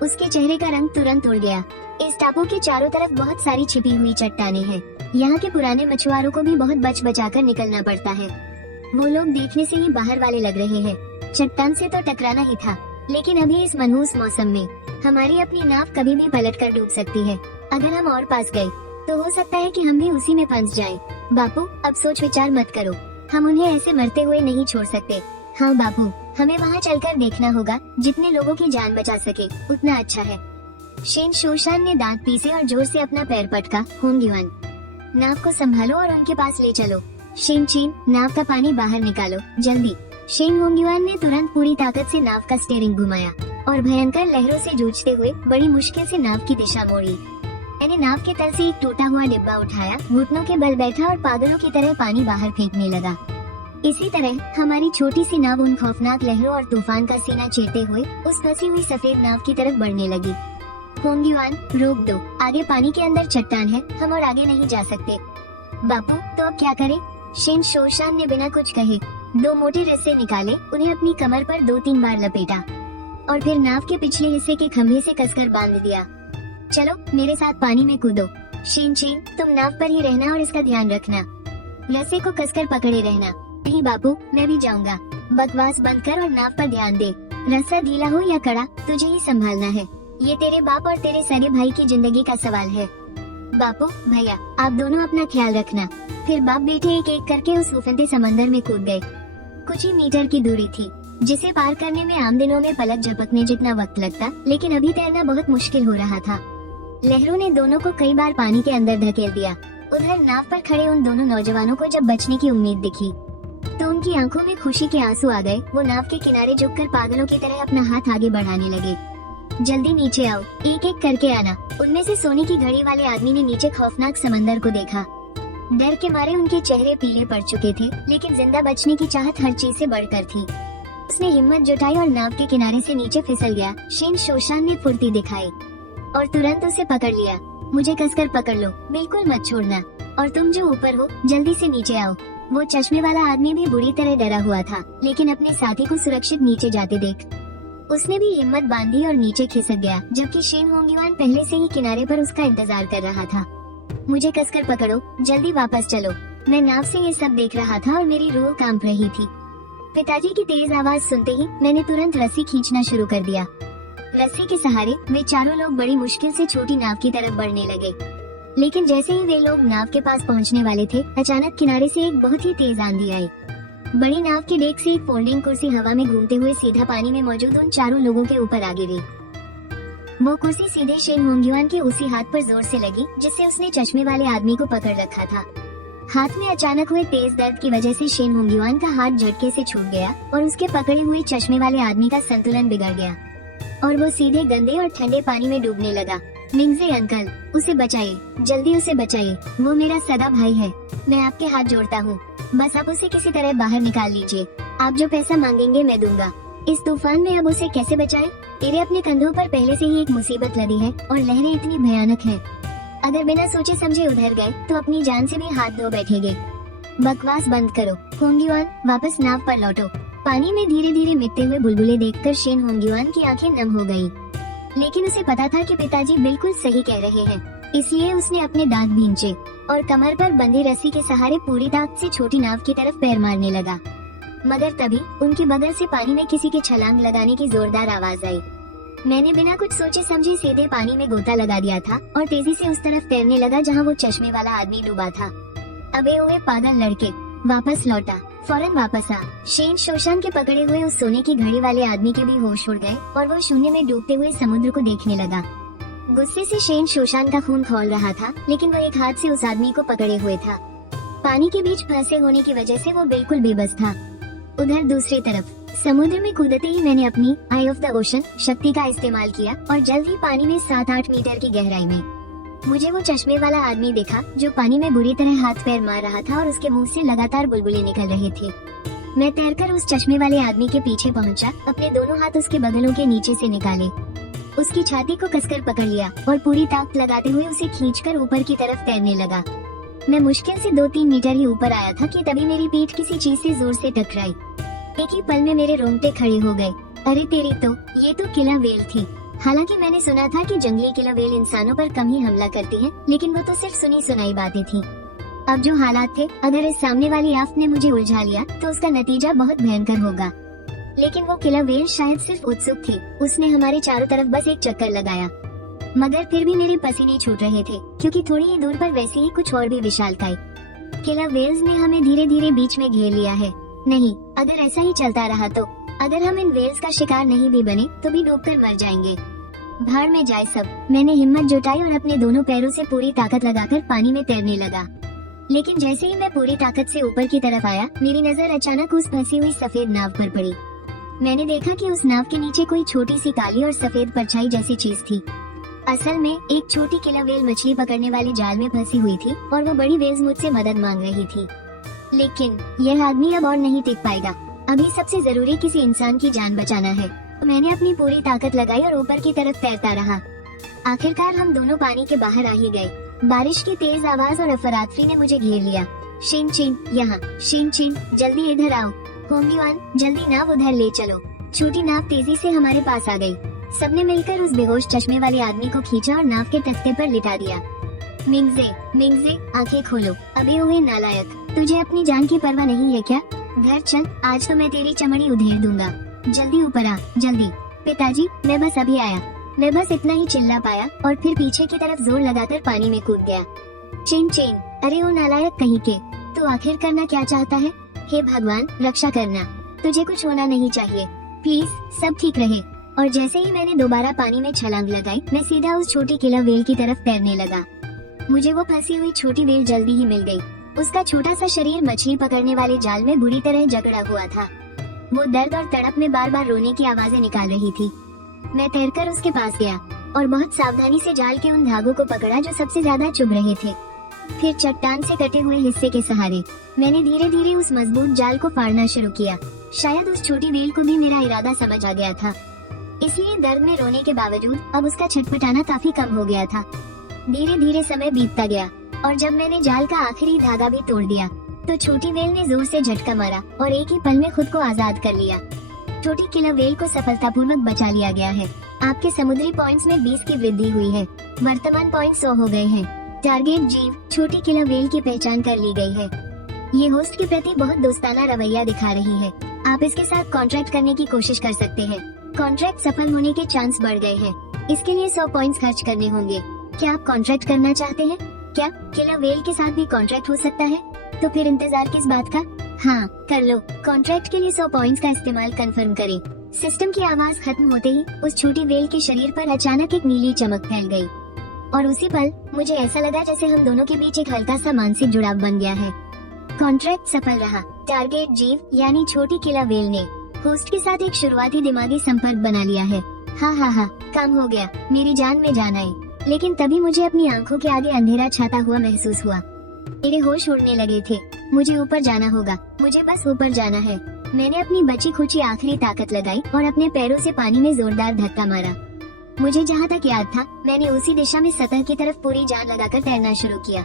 उसके चेहरे का रंग तुरंत उड़ गया। इस टापू के चारों तरफ बहुत सारी छिपी हुई चट्टानें हैं। यहाँ के पुराने मछुआरों को भी बहुत बच बचाकर निकलना पड़ता है। वो लोग देखने से ही बाहर वाले लग रहे हैं। चट्टान से तो टकराना ही था, लेकिन अभी इस मनहूस मौसम में हमारी अपनी नाव कभी भी पलट कर डूब सकती है। अगर हम और पास गए तो हो सकता है कि हम भी उसी में फंस जाएं। बापू, अब सोच विचार मत करो। हम उन्हें ऐसे मरते हुए नहीं छोड़ सकते। हाँ बापू, हमें वहाँ चलकर देखना होगा। जितने लोगों की जान बचा सके उतना अच्छा है। शेन शोशान ने दांत पीसे और जोर से अपना पैर पटका। होंगयुआन, नाव को संभालो और उनके पास ले चलो। शेन चेन, नाव का पानी बाहर निकालो, जल्दी। शेन होंगयुआन ने तुरंत पूरी ताकत से नाव का स्टीयरिंग घुमाया और भयंकर लहरों से जूझते हुए बड़ी मुश्किल से नाव की दिशा मोड़ी। मैंने नाव के तल से एक टूटा हुआ डिब्बा उठाया, घुटनों के बल बैठा और पागलों की तरह पानी बाहर फेंकने लगा। इसी तरह हमारी छोटी सी नाव उन खौफनाक लहरों और तूफान का सीना चीरते हुए उस फंसी हुई सफेद नाव की तरफ बढ़ने लगी। होंगयुआन, रोक दो, आगे पानी के अंदर चट्टान है, हम और आगे नहीं जा सकते। बापू, तो अब क्या करें? शेन शोशान ने बिना कुछ कहे 2 मोटे रस्से निकाले, उन्हें अपनी कमर पर 2-3 बार लपेटा और फिर नाव के पिछले हिस्से के खंभे से कसकर बांध दिया। चलो मेरे साथ पानी में कूदो। शेन चेन, तुम नाव पर ही रहना और इसका ध्यान रखना। रस्से को कसकर पकड़े रहना। नहीं बापू, मैं भी जाऊंगा। बकवास बंद कर और नाव पर ध्यान दे। रस्सा ढीला हो या कड़ा, तुझे ही संभालना है। ये तेरे बाप और तेरे सगे भाई की जिंदगी का सवाल है। बापू, भैया, आप दोनों अपना ख्याल रखना। फिर बाप बेटे एक एक करके उस उफनते समंदर में कूद गए। कुछ ही मीटर की दूरी थी, जिसे पार करने में आम दिनों में पलक झपकने जितना वक्त लगता, लेकिन अभी तैरना बहुत मुश्किल हो रहा था। लहरों ने दोनों को कई बार पानी के अंदर धकेल दिया। उधर नाव पर खड़े उन दोनों नौजवानों को जब बचने की उम्मीद दिखी तो उनकी आंखों में खुशी के आंसू आ गए। वो नाव के किनारे झुककर पागलों की तरह अपना हाथ आगे बढ़ाने लगे। जल्दी नीचे आओ, एक एक करके आना। उनमें से सोने की घड़ी वाले आदमी ने नीचे खौफनाक समंदर को देखा। डर के मारे उनके चेहरे पीले पड़ चुके थे, लेकिन जिंदा बचने की चाहत हर चीज से बढ़कर थी। उसने हिम्मत जुटाई और नाव के किनारे से नीचे फिसल गया। शेन शोशान ने फुर्ती दिखाई और तुरंत उसे पकड़ लिया। मुझे कसकर पकड़ लो, बिल्कुल मत छोड़ना। और तुम जो ऊपर हो, जल्दी से नीचे आओ। वो चश्मे वाला आदमी भी बुरी तरह डरा हुआ था, लेकिन अपने साथी को सुरक्षित नीचे जाते देख उसने भी हिम्मत बांधी और नीचे खिसक गया, जबकि शेन होंगयुआन पहले से ही किनारे पर उसका इंतजार कर रहा था। मुझे कसकर पकड़ो, जल्दी वापस चलो। मैं नाव से ये सब देख रहा था और मेरी रूह कांप रही थी। पिताजी की तेज आवाज सुनते ही मैंने तुरंत रस्सी खींचना शुरू कर दिया। रस्सी के सहारे वे चारों लोग बड़ी मुश्किल से छोटी नाव की तरफ बढ़ने लगे, लेकिन जैसे ही वे लोग नाव के पास पहुंचने वाले थे, अचानक किनारे से एक बहुत ही तेज आंधी आई। बड़ी नाव के डेक से एक फोल्डिंग कुर्सी हवा में घूमते हुए सीधा पानी में मौजूद उन चारों लोगों के ऊपर आ गिरी। वो कुर्सी सीधे शेन होंगयुआन के उसी हाथ पर जोर से लगी जिससे उसने चश्मे वाले आदमी को पकड़ रखा था। हाथ में अचानक हुए तेज दर्द की वजह से शेन होंगयुआन का हाथ झटके से छूट गया और उसके पकड़े हुए चश्मे वाले आदमी का संतुलन बिगड़ गया और वो सीधे गंदे और ठंडे पानी में डूबने लगा। मिंगजे अंकल, उसे बचाइए, जल्दी उसे बचाइए। वो मेरा सगा भाई है, मैं आपके हाथ जोड़ता हूँ। बस आप उसे किसी तरह बाहर निकाल लीजिए। आप जो पैसा मांगेंगे मैं दूंगा। इस तूफान में अब उसे कैसे बचाएं? तेरे अपने कंधों पर पहले से ही एक मुसीबत लदी है और लहरें इतनी भयानक हैं। अगर बिना सोचे समझे उधर गए तो अपनी जान से भी हाथ धो बैठेंगे। बकवास बंद करो। होंगयुआन, वापस नाव पर लौटो। पानी में धीरे धीरे मिटते हुए बुलबुले देखकर शेन होंगयुआन की आंखें नम हो गयी, लेकिन उसे पता था कि पिताजी बिल्कुल सही कह रहे हैं, इसलिए उसने अपने दांत भींचे और कमर पर बंधी रस्सी के सहारे पूरी ताकत से छोटी नाव की तरफ पैर मारने लगा। मगर तभी उनके बगल से पानी में किसी के छलांग लगाने की जोरदार आवाज आई। मैंने बिना कुछ सोचे समझे सीधे पानी में गोता लगा दिया था और तेजी से उस तरफ तैरने लगा जहाँ वो चश्मे वाला आदमी डूबा था। अबे ओए पागल लड़के, वापस लौटा, फौरन वापस आ। शेन शोशान के पकड़े हुए उस सोने की घड़ी वाले आदमी के भी होश उड़ गए और वो शून्य में डूबते हुए समुद्र को देखने लगा। गुस्से से शेन शोशान का खून खौल रहा था, लेकिन वो एक हाथ से उस आदमी को पकड़े हुए था। पानी के बीच फंसे होने की वजह से वो बिल्कुल बेबस था। उधर दूसरी तरफ समुद्र में कूदते ही मैंने अपनी आई ऑफ द ओशन शक्ति का इस्तेमाल किया और जल्द ही पानी में 7-8 मीटर की गहराई में मुझे वो चश्मे वाला आदमी देखा जो पानी में बुरी तरह हाथ पैर मार रहा था और उसके मुंह से लगातार बुलबुले निकल रहे थे। मैं तैरकर उस चश्मे वाले आदमी के पीछे पहुंचा, अपने दोनों हाथ उसके बगलों के नीचे से निकाले, उसकी छाती को कसकर पकड़ लिया और पूरी ताकत लगाते हुए उसे खींचकर ऊपर की तरफ तैरने लगा। मैं मुश्किल से 2-3 मीटर ही ऊपर आया था कि तभी मेरी पीठ किसी चीज से जोर से टकराई। एक ही पल में मेरे रोंगटे खड़े हो गए। अरे तेरी तो, ये तो किला वेल थी। हालांकि मैंने सुना था कि जंगली किला वेल इंसानों पर कम ही हमला करती है, लेकिन वो तो सिर्फ सुनी सुनाई बातें थी। अब जो हालात थे, अगर इस सामने वाली आफत ने मुझे उलझा लिया तो उसका नतीजा बहुत भयंकर होगा। लेकिन वो किला वेल शायद सिर्फ उत्सुक थी। उसने हमारे चारों तरफ बस एक चक्कर लगाया, मगर फिर भी मेरे पसीने छूट रहे थे, क्योंकि थोड़ी ही दूर पर वैसे ही कुछ और भी विशालकाय किला वेल्स ने हमें धीरे धीरे बीच में घेर लिया है। नहीं, अगर ऐसा ही चलता रहा तो अगर हम इन वेल्स का शिकार नहीं भी बने तो भी डूबकर मर जाएंगे। भाड़ में जाए सब। मैंने हिम्मत जुटाई और अपने दोनों पैरों से पूरी ताकत लगाकर पानी में तैरने लगा। लेकिन जैसे ही मैं पूरी ताकत से ऊपर की तरफ आया, मेरी नजर अचानक उस फंसी हुई सफेद नाव पर पड़ी। मैंने देखा कि उस नाव के नीचे कोई छोटी सी काली और सफेद परछाई जैसी चीज थी। असल में एक छोटी किलर वेल मछली पकड़ने वाले जाल में फंसी हुई थी और वो बड़ी वेल्स मुझसे मदद मांग रही थी। लेकिन यह आदमी अब और नहीं टिक पाएगा। अभी सबसे जरूरी किसी इंसान की जान बचाना है। मैंने अपनी पूरी ताकत लगाई और ऊपर की तरफ तैरता रहा। आखिरकार हम दोनों पानी के बाहर आ ही गए। बारिश की तेज आवाज और अफरातफरी ने मुझे घेर लिया। शिन चिन यहाँ, शिन चिन जल्दी इधर आओ, होंगयुआन जल्दी नाव उधर ले चलो। छोटी नाव तेजी से हमारे पास आ गई। सबने मिलकर उस बेहोश चश्मे वाले आदमी को खींचा और नाव के तख्ते पर लिटा दिया। मिंगजे, मिंगजे आंखें खोलो, अभी हुए नालायक, तुझे अपनी जान की परवाह नहीं है क्या? घर चल, आज तो मैं तेरी चमड़ी उधेड़ दूंगा। जल्दी ऊपर आ, जल्दी। पिताजी, मैं बस अभी आया। मैं बस इतना ही चिल्ला पाया और फिर पीछे की तरफ जोर लगाकर पानी में कूद गया। चेन चेन, अरे वो नालायक कहीं के, तू आखिर करना क्या चाहता है? हे भगवान, रक्षा करना, तुझे कुछ होना नहीं चाहिए, प्लीज, सब ठीक रहे। और जैसे ही मैंने दोबारा पानी में छलांग लगाई, मैं सीधा उस छोटी किलर वेल की तरफ तैरने लगा। मुझे वो फंसी हुई छोटी वेल जल्दी ही मिल गई। उसका छोटा सा शरीर मछली पकड़ने वाले जाल में बुरी तरह जकड़ा हुआ था। वो दर्द और तड़प में बार बार रोने की आवाजें निकाल रही थी। मैं तैरकर उसके पास गया और बहुत सावधानी से जाल के उन धागों को पकड़ा जो सबसे ज्यादा चुभ रहे थे। फिर चट्टान से कटे हुए हिस्से के सहारे मैंने धीरे धीरे उस मजबूत जाल को फाड़ना शुरू किया। शायद उस छोटी वेल को भी मेरा इरादा समझ आ गया था, इसलिए दर्द में रोने के बावजूद अब उसका छटपटाना काफी कम हो गया था। धीरे धीरे समय बीतता गया और जब मैंने जाल का आखिरी धागा भी तोड़ दिया तो छोटी वेल ने जोर से झटका मारा और एक ही पल में खुद को आजाद कर लिया। छोटी किलर वेल को सफलतापूर्वक बचा लिया गया है। आपके समुद्री पॉइंट्स में 20 की वृद्धि हुई है। वर्तमान पॉइंट 100 हो गए हैं। टारगेट जीव छोटी किलर वेल की पहचान कर ली गई है। ये होस्ट के प्रति बहुत दोस्ताना रवैया दिखा रही है। आप इसके साथ कॉन्ट्रैक्ट करने की कोशिश कर सकते हैं। कॉन्ट्रैक्ट सफल होने के चांस बढ़ गए हैं। इसके लिए 100 पॉइंट्स खर्च करने होंगे। क्या आप कॉन्ट्रैक्ट करना चाहते हैं? क्या किलर वेल के साथ भी कॉन्ट्रैक्ट हो सकता है? तो फिर इंतजार किस बात का? हाँ, कर लो। कॉन्ट्रैक्ट के लिए 100 पॉइंट्स का इस्तेमाल कंफर्म करें। सिस्टम की आवाज खत्म होते ही उस छोटी वेल के शरीर पर अचानक एक नीली चमक फैल गई और उसी पल मुझे ऐसा लगा जैसे हम दोनों के बीच एक हल्का सा मानसिक जुड़ाव बन गया है। कॉन्ट्रैक्ट सफल रहा। टारगेट जीव यानी छोटी किलर वेल ने होस्ट के साथ एक शुरुआती दिमागी संपर्क बना लिया है। हाँ, काम हो गया, मेरी जान में जान आई। लेकिन तभी मुझे अपनी आंखों के आगे अंधेरा छाता हुआ महसूस हुआ। मेरे होश उड़ने लगे थे। मुझे ऊपर जाना होगा, मुझे बस ऊपर जाना है। मैंने अपनी बची खुची आखिरी ताकत लगाई और अपने पैरों से पानी में जोरदार धक्का मारा। मुझे जहाँ तक याद था मैंने उसी दिशा में सतह की तरफ पूरी जान लगाकर तैरना शुरू किया।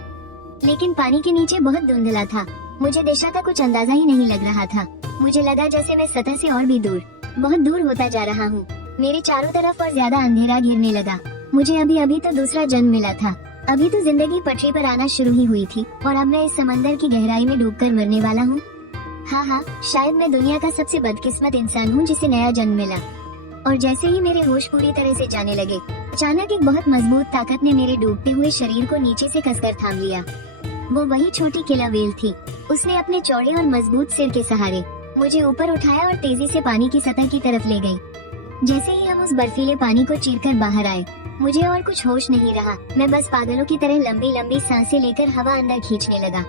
लेकिन पानी के नीचे बहुत धुंधला था। मुझे दिशा का कुछ अंदाजा ही नहीं लग रहा था। मुझे लगा जैसे मैं सतह से और भी दूर, बहुत दूर होता जा रहा हूँ। मेरे चारों तरफ और ज्यादा अंधेरा घिरने लगा। मुझे अभी तो दूसरा जन्म मिला था। अभी तो जिंदगी पटरी पर आना शुरू ही हुई थी और अब मैं इस समंदर की गहराई में डूबकर मरने वाला हूँ। हाँ, शायद मैं दुनिया का सबसे बदकिस्मत इंसान हूँ जिसे नया जन्म मिला। और जैसे ही मेरे होश पूरी तरह से जाने लगे, अचानक एक बहुत मजबूत ताकत ने मेरे डूबते हुए शरीर को नीचे से कसकर थाम लिया। वो वही छोटी किलर वेल थी। उसने अपने चौड़े और मजबूत सिर के सहारे मुझे ऊपर उठाया और तेजी से पानी की सतह की तरफ ले गई। जैसे ही हम उस बर्फीले पानी को चीरकर बाहर आए, मुझे और कुछ होश नहीं रहा। मैं बस पागलों की तरह लंबी लंबी सांसें लेकर हवा अंदर खींचने लगा।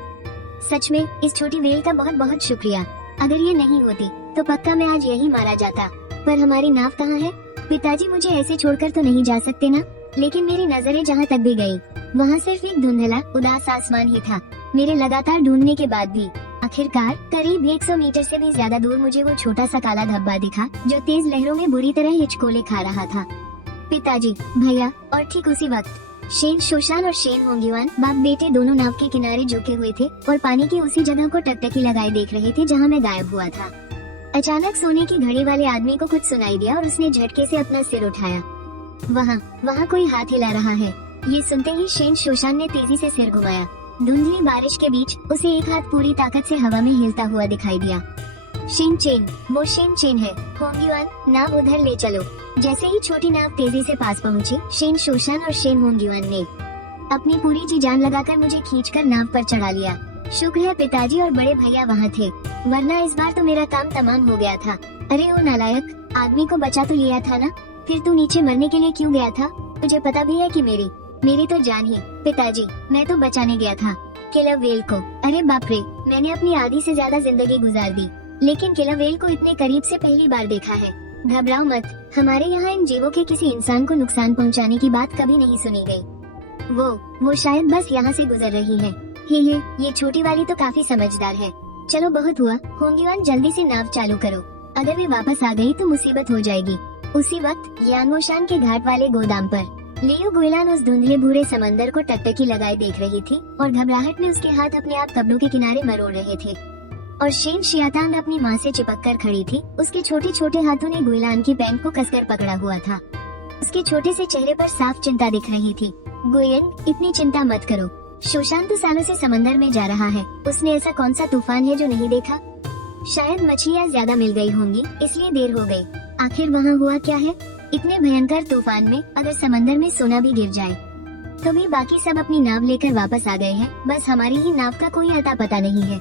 सच में इस छोटी वेल का बहुत बहुत शुक्रिया। अगर ये नहीं होती तो पक्का मैं आज यही मारा जाता। पर हमारी नाव कहाँ है? पिताजी मुझे ऐसे छोड़कर तो नहीं जा सकते ना? लेकिन मेरी नजरें जहाँ तक भी गई, वहाँ सिर्फ एक धुंधला उदास आसमान ही था। मेरे लगातार ढूंढने के बाद भी आखिरकार करीब 100 मीटर से भी ज्यादा दूर मुझे वो छोटा सा काला धब्बा दिखा जो तेज लहरों में बुरी तरह हिचकोले खा रहा था। पिताजी, भैया और ठीक उसी वक्त शेन शोशान और शेन होंगयुआन बाप बेटे दोनों नाव के किनारे झुके हुए थे और पानी की उसी जगह को टकटकी लगाए देख रहे थे जहाँ मैं गायब हुआ था। अचानक सोने की घड़ी वाले आदमी को कुछ सुनाई दिया और उसने झटके से अपना सिर उठाया। वहाँ कोई हाथ हिला रहा है। ये सुनते ही शेन शोशान ने तेजी से सिर घुमाया। धुंधली बारिश के बीच उसे एक हाथ पूरी ताकत से हवा में हिलता हुआ दिखाई दिया। शेन चेन, वो शेन चेन है। होंगयुआन, नाव उधर ले चलो। जैसे ही छोटी नाव तेजी से पास पहुंची, शेन शोशान और शेन होंगयुआन ने अपनी पूरी जी जान लगाकर मुझे खींचकर नाव पर चढ़ा लिया। शुक्र है पिताजी और बड़े भैया वहाँ थे, वरना इस बार तो मेरा काम तमाम हो गया था। अरे ओ नालायक, आदमी को बचा तो लिया था ना, फिर तू नीचे मरने के लिए क्यों गया था? मुझे पता भी है कि मेरी तो जान ही। पिताजी, मैं तो बचाने गया था किलर व्हेल को। अरे बाप रे, मैंने अपनी आधी से ज्यादा जिंदगी गुजार दी, लेकिन किलर व्हेल को इतने करीब से पहली बार देखा है। घबराओ मत, हमारे यहाँ इन जीवों के किसी इंसान को नुकसान पहुँचाने की बात कभी नहीं सुनी गई। वो शायद बस यहाँ से गुजर रही है। हे ये छोटी वाली तो काफी समझदार है। चलो बहुत हुआ, होंगयुआन जल्दी से नाव चालू करो, अगर वे वापस आ गई तो मुसीबत हो जाएगी। उसी वक्त यानमोशान के घाट वाले गोदाम पर लियू गुइलान उस धुंधले भूरे समंदर को टकटकी लगाए देख रही थी और घबराहट में उसके हाथ अपने आप कपड़ों के किनारे मरोड़ रहे थे। और शेन शियातांग अपनी माँ से चिपक कर खड़ी थी। उसके छोटे छोटे हाथों ने गुइलान की पैंट को कसकर पकड़ा हुआ था। उसके छोटे से चेहरे पर साफ चिंता दिख रही थी। गुयन, इतनी चिंता मत करो, शोशान तो सालों से समंदर में जा रहा है। उसने ऐसा कौन सा तूफान है जो नहीं देखा? शायद मछलियाँ ज्यादा मिल गई होंगी, इसलिए देर हो गई। आखिर वहाँ हुआ क्या है? इतने भयंकर तूफान में अगर समंदर में सोना भी गिर जाए तो भी बाकी सब अपनी नाव लेकर वापस आ गए हैं, बस हमारी ही नाव का कोई अता पता नहीं है।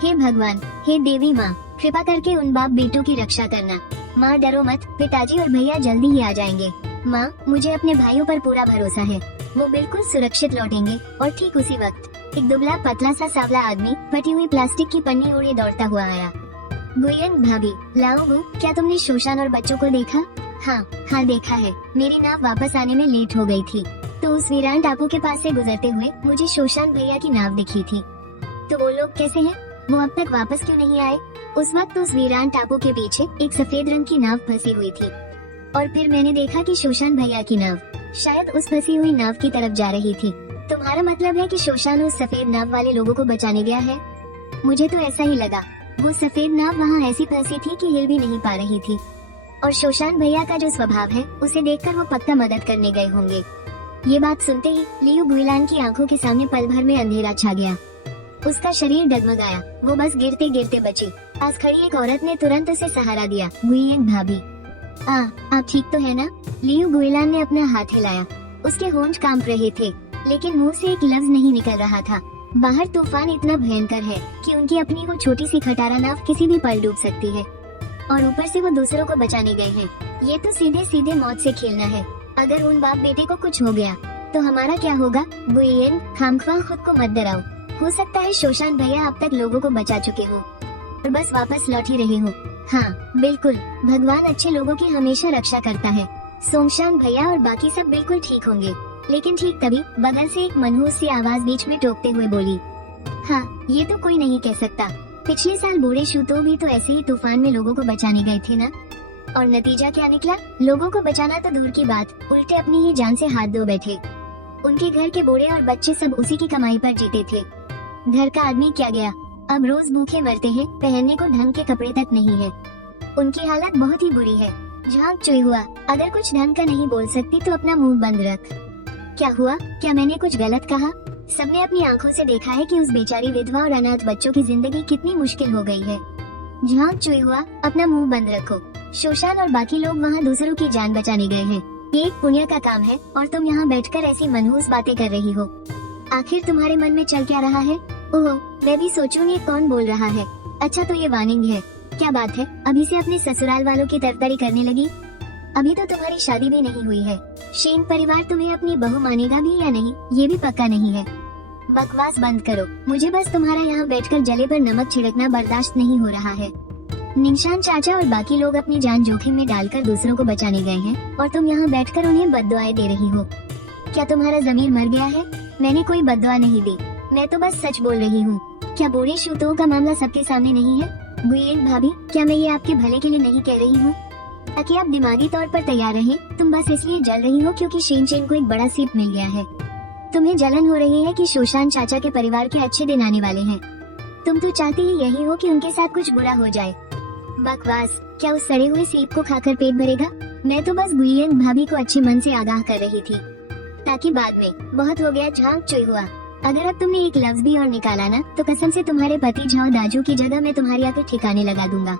हे भगवान, हे देवी माँ, कृपा करके उन बाप बेटों की रक्षा करना। माँ डरो मत, पिताजी और भैया जल्दी ही आ जाएंगे। माँ, मुझे अपने भाइयों पर पूरा भरोसा है, वो बिल्कुल सुरक्षित लौटेंगे। और ठीक उसी वक्त एक दुबला पतला सा सांवला आदमी फटी हुई प्लास्टिक की पन्नी ओढ़े दौड़ता हुआ आया। गुयन भाभी, लाओ, क्या तुमने शोशान और बच्चों को देखा? हाँ देखा है। मेरी नाव वापस आने में लेट हो गई थी, तो उस वीरान टापू के पास से गुजरते हुए मुझे शोशान भैया की नाव दिखी थी। तो वो लोग कैसे हैं? वो अब तक वापस क्यों नहीं आए? उस वक्त उस वीरान टापू के पीछे एक सफेद रंग की नाव फंसी हुई थी और फिर मैंने देखा कि शोशान भैया की नाव शायद उस फंसी हुई नाव की तरफ जा रही थी। तुम्हारा मतलब है कि शोशान उस सफेद नाव वाले लोगों को बचाने गया है? मुझे तो ऐसा ही लगा। वो सफेद नाव वहाँ ऐसी फंसी थी कि हिल भी नहीं पा रही थी, और शोशान भैया का जो स्वभाव है उसे देखकर वो पक्का मदद करने गए होंगे। ये बात सुनते ही लियू गुइलान की आंखों के सामने पल भर में अंधेरा छा गया। उसका शरीर डगमगाया, वो बस गिरते गिरते बची। पास खड़ी एक औरत ने तुरंत उसे सहारा दिया। गुइयन भाभी, आप ठीक तो है ना? लियू गुइलान ने अपना हाथ हिलाया। उसके होंठ कांप रहे थे, लेकिन मुंह से एक लफ्ज नहीं निकल रहा था। बाहर तूफान इतना भयंकर है कि उनकी अपनी वो छोटी सी खटारा नाव किसी भी पल डूब सकती है, और ऊपर से वो दूसरों को बचाने गए हैं। ये तो सीधे सीधे मौत से खेलना है। अगर उन बाप बेटे को कुछ हो गया तो हमारा क्या होगा? गुइयन, खामख्वाह खुद को मत डराओ। हो सकता है शोशान भैया अब तक लोगों को बचा चुके हो और बस वापस लौट ही रहे हो। हाँ बिल्कुल, भगवान अच्छे लोगों की हमेशा रक्षा करता है। सोंगशान भैया और बाकी सब बिल्कुल ठीक होंगे। लेकिन ठीक तभी बगल से एक मनहूस सी आवाज बीच में टोकते हुए बोली, हाँ ये तो कोई नहीं कह सकता। पिछले साल बूढ़े शूतो भी तो ऐसे ही तूफान में लोगों को बचाने गए थे ना, और नतीजा क्या निकला? लोगों को बचाना तो दूर की बात, उल्टे अपनी ही जान से हाथ धो बैठे। उनके घर के बूढ़े और बच्चे सब उसी की कमाई पर जीते थे। घर का आदमी क्या गया, अब रोज भूखे मरते हैं, पहनने को ढंग के कपड़े तक नहीं है। उनकी हालत बहुत ही बुरी है। झांक चुई हुआ, अगर कुछ ढंग का नहीं बोल सकती तो अपना मुंह बंद रख। क्या हुआ? क्या मैंने कुछ गलत कहा? सबने अपनी आंखों से देखा है कि उस बेचारी विधवा और अनाथ बच्चों की जिंदगी कितनी मुश्किल हो गई है। झांक चुई हुआ, अपना मुंह बंद रखो। शोशान और बाकी लोग वहाँ दूसरों की जान बचाने गए हैं। ये एक पुण्य का काम है और तुम यहाँ बैठकर ऐसी मनहूस बातें कर रही हो। आखिर तुम्हारे मन में चल क्या रहा है? ओह, मैं भी सोचूं ये कौन बोल रहा है। अच्छा तो ये वार्निंग है। क्या बात है, अभी से अपने ससुराल वालों की तरफदारी करने लगी? अभी तो तुम्हारी शादी भी नहीं हुई है। शेन परिवार तुम्हें अपनी बहू मानेगा भी या नहीं, ये भी पक्का नहीं है। बकवास बंद करो, मुझे बस तुम्हारा यहाँ बैठकर जले पर नमक छिड़कना बर्दाश्त नहीं हो रहा है। निंशान चाचा और बाकी लोग अपनी जान जोखिम में डालकर दूसरों को बचाने गए हैं और तुम यहाँ बैठकर उन्हें बद्दुआएं दे रही हो। क्या तुम्हारा जमीर मर गया है? मैंने कोई बद्दुआ नहीं दी, मैं तो बस सच बोल रही हूँ। क्या बूढ़े शूतों का मामला सबके सामने नहीं है? गुइयन भाभी, क्या मैं ये आपके भले के लिए नहीं कह रही हूँ, ताकि आप दिमागी तौर पर तैयार रहें? तुम बस इसलिए जल रही हो क्योंकि शेन चेन को एक बड़ा सीप मिल गया है। तुम्हें जलन हो रही है कि शोशान चाचा के परिवार के अच्छे दिन आने वाले हैं। तुम तो चाहती ही यही हो कि उनके साथ कुछ बुरा हो जाए। बकवास, क्या उस सड़े हुए सीप को खाकर पेट भरेगा? मैं तो बस गुइयन भाभी को अच्छे मन से आगाह कर रही थी, ताकि बाद में बहुत हो गया झांक चुई हुआ। अगर अब तुमने एक लफ्ज भी और निकाला ना तो कसम से तुम्हारे पति झाओ दाजू की जगह मैं तुम्हारी आके ठिकाने लगा दूंगा।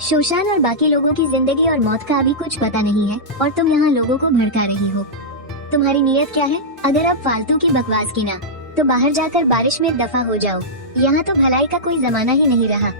शोशान और बाकी लोगों की जिंदगी और मौत का अभी कुछ पता नहीं है और तुम यहाँ लोगों को भड़का रही हो। तुम्हारी नीयत क्या है? अगर अब फालतू की बकवास की ना तो बाहर जाकर बारिश में दफा हो जाओ। यहाँ तो भलाई का कोई जमाना ही नहीं रहा।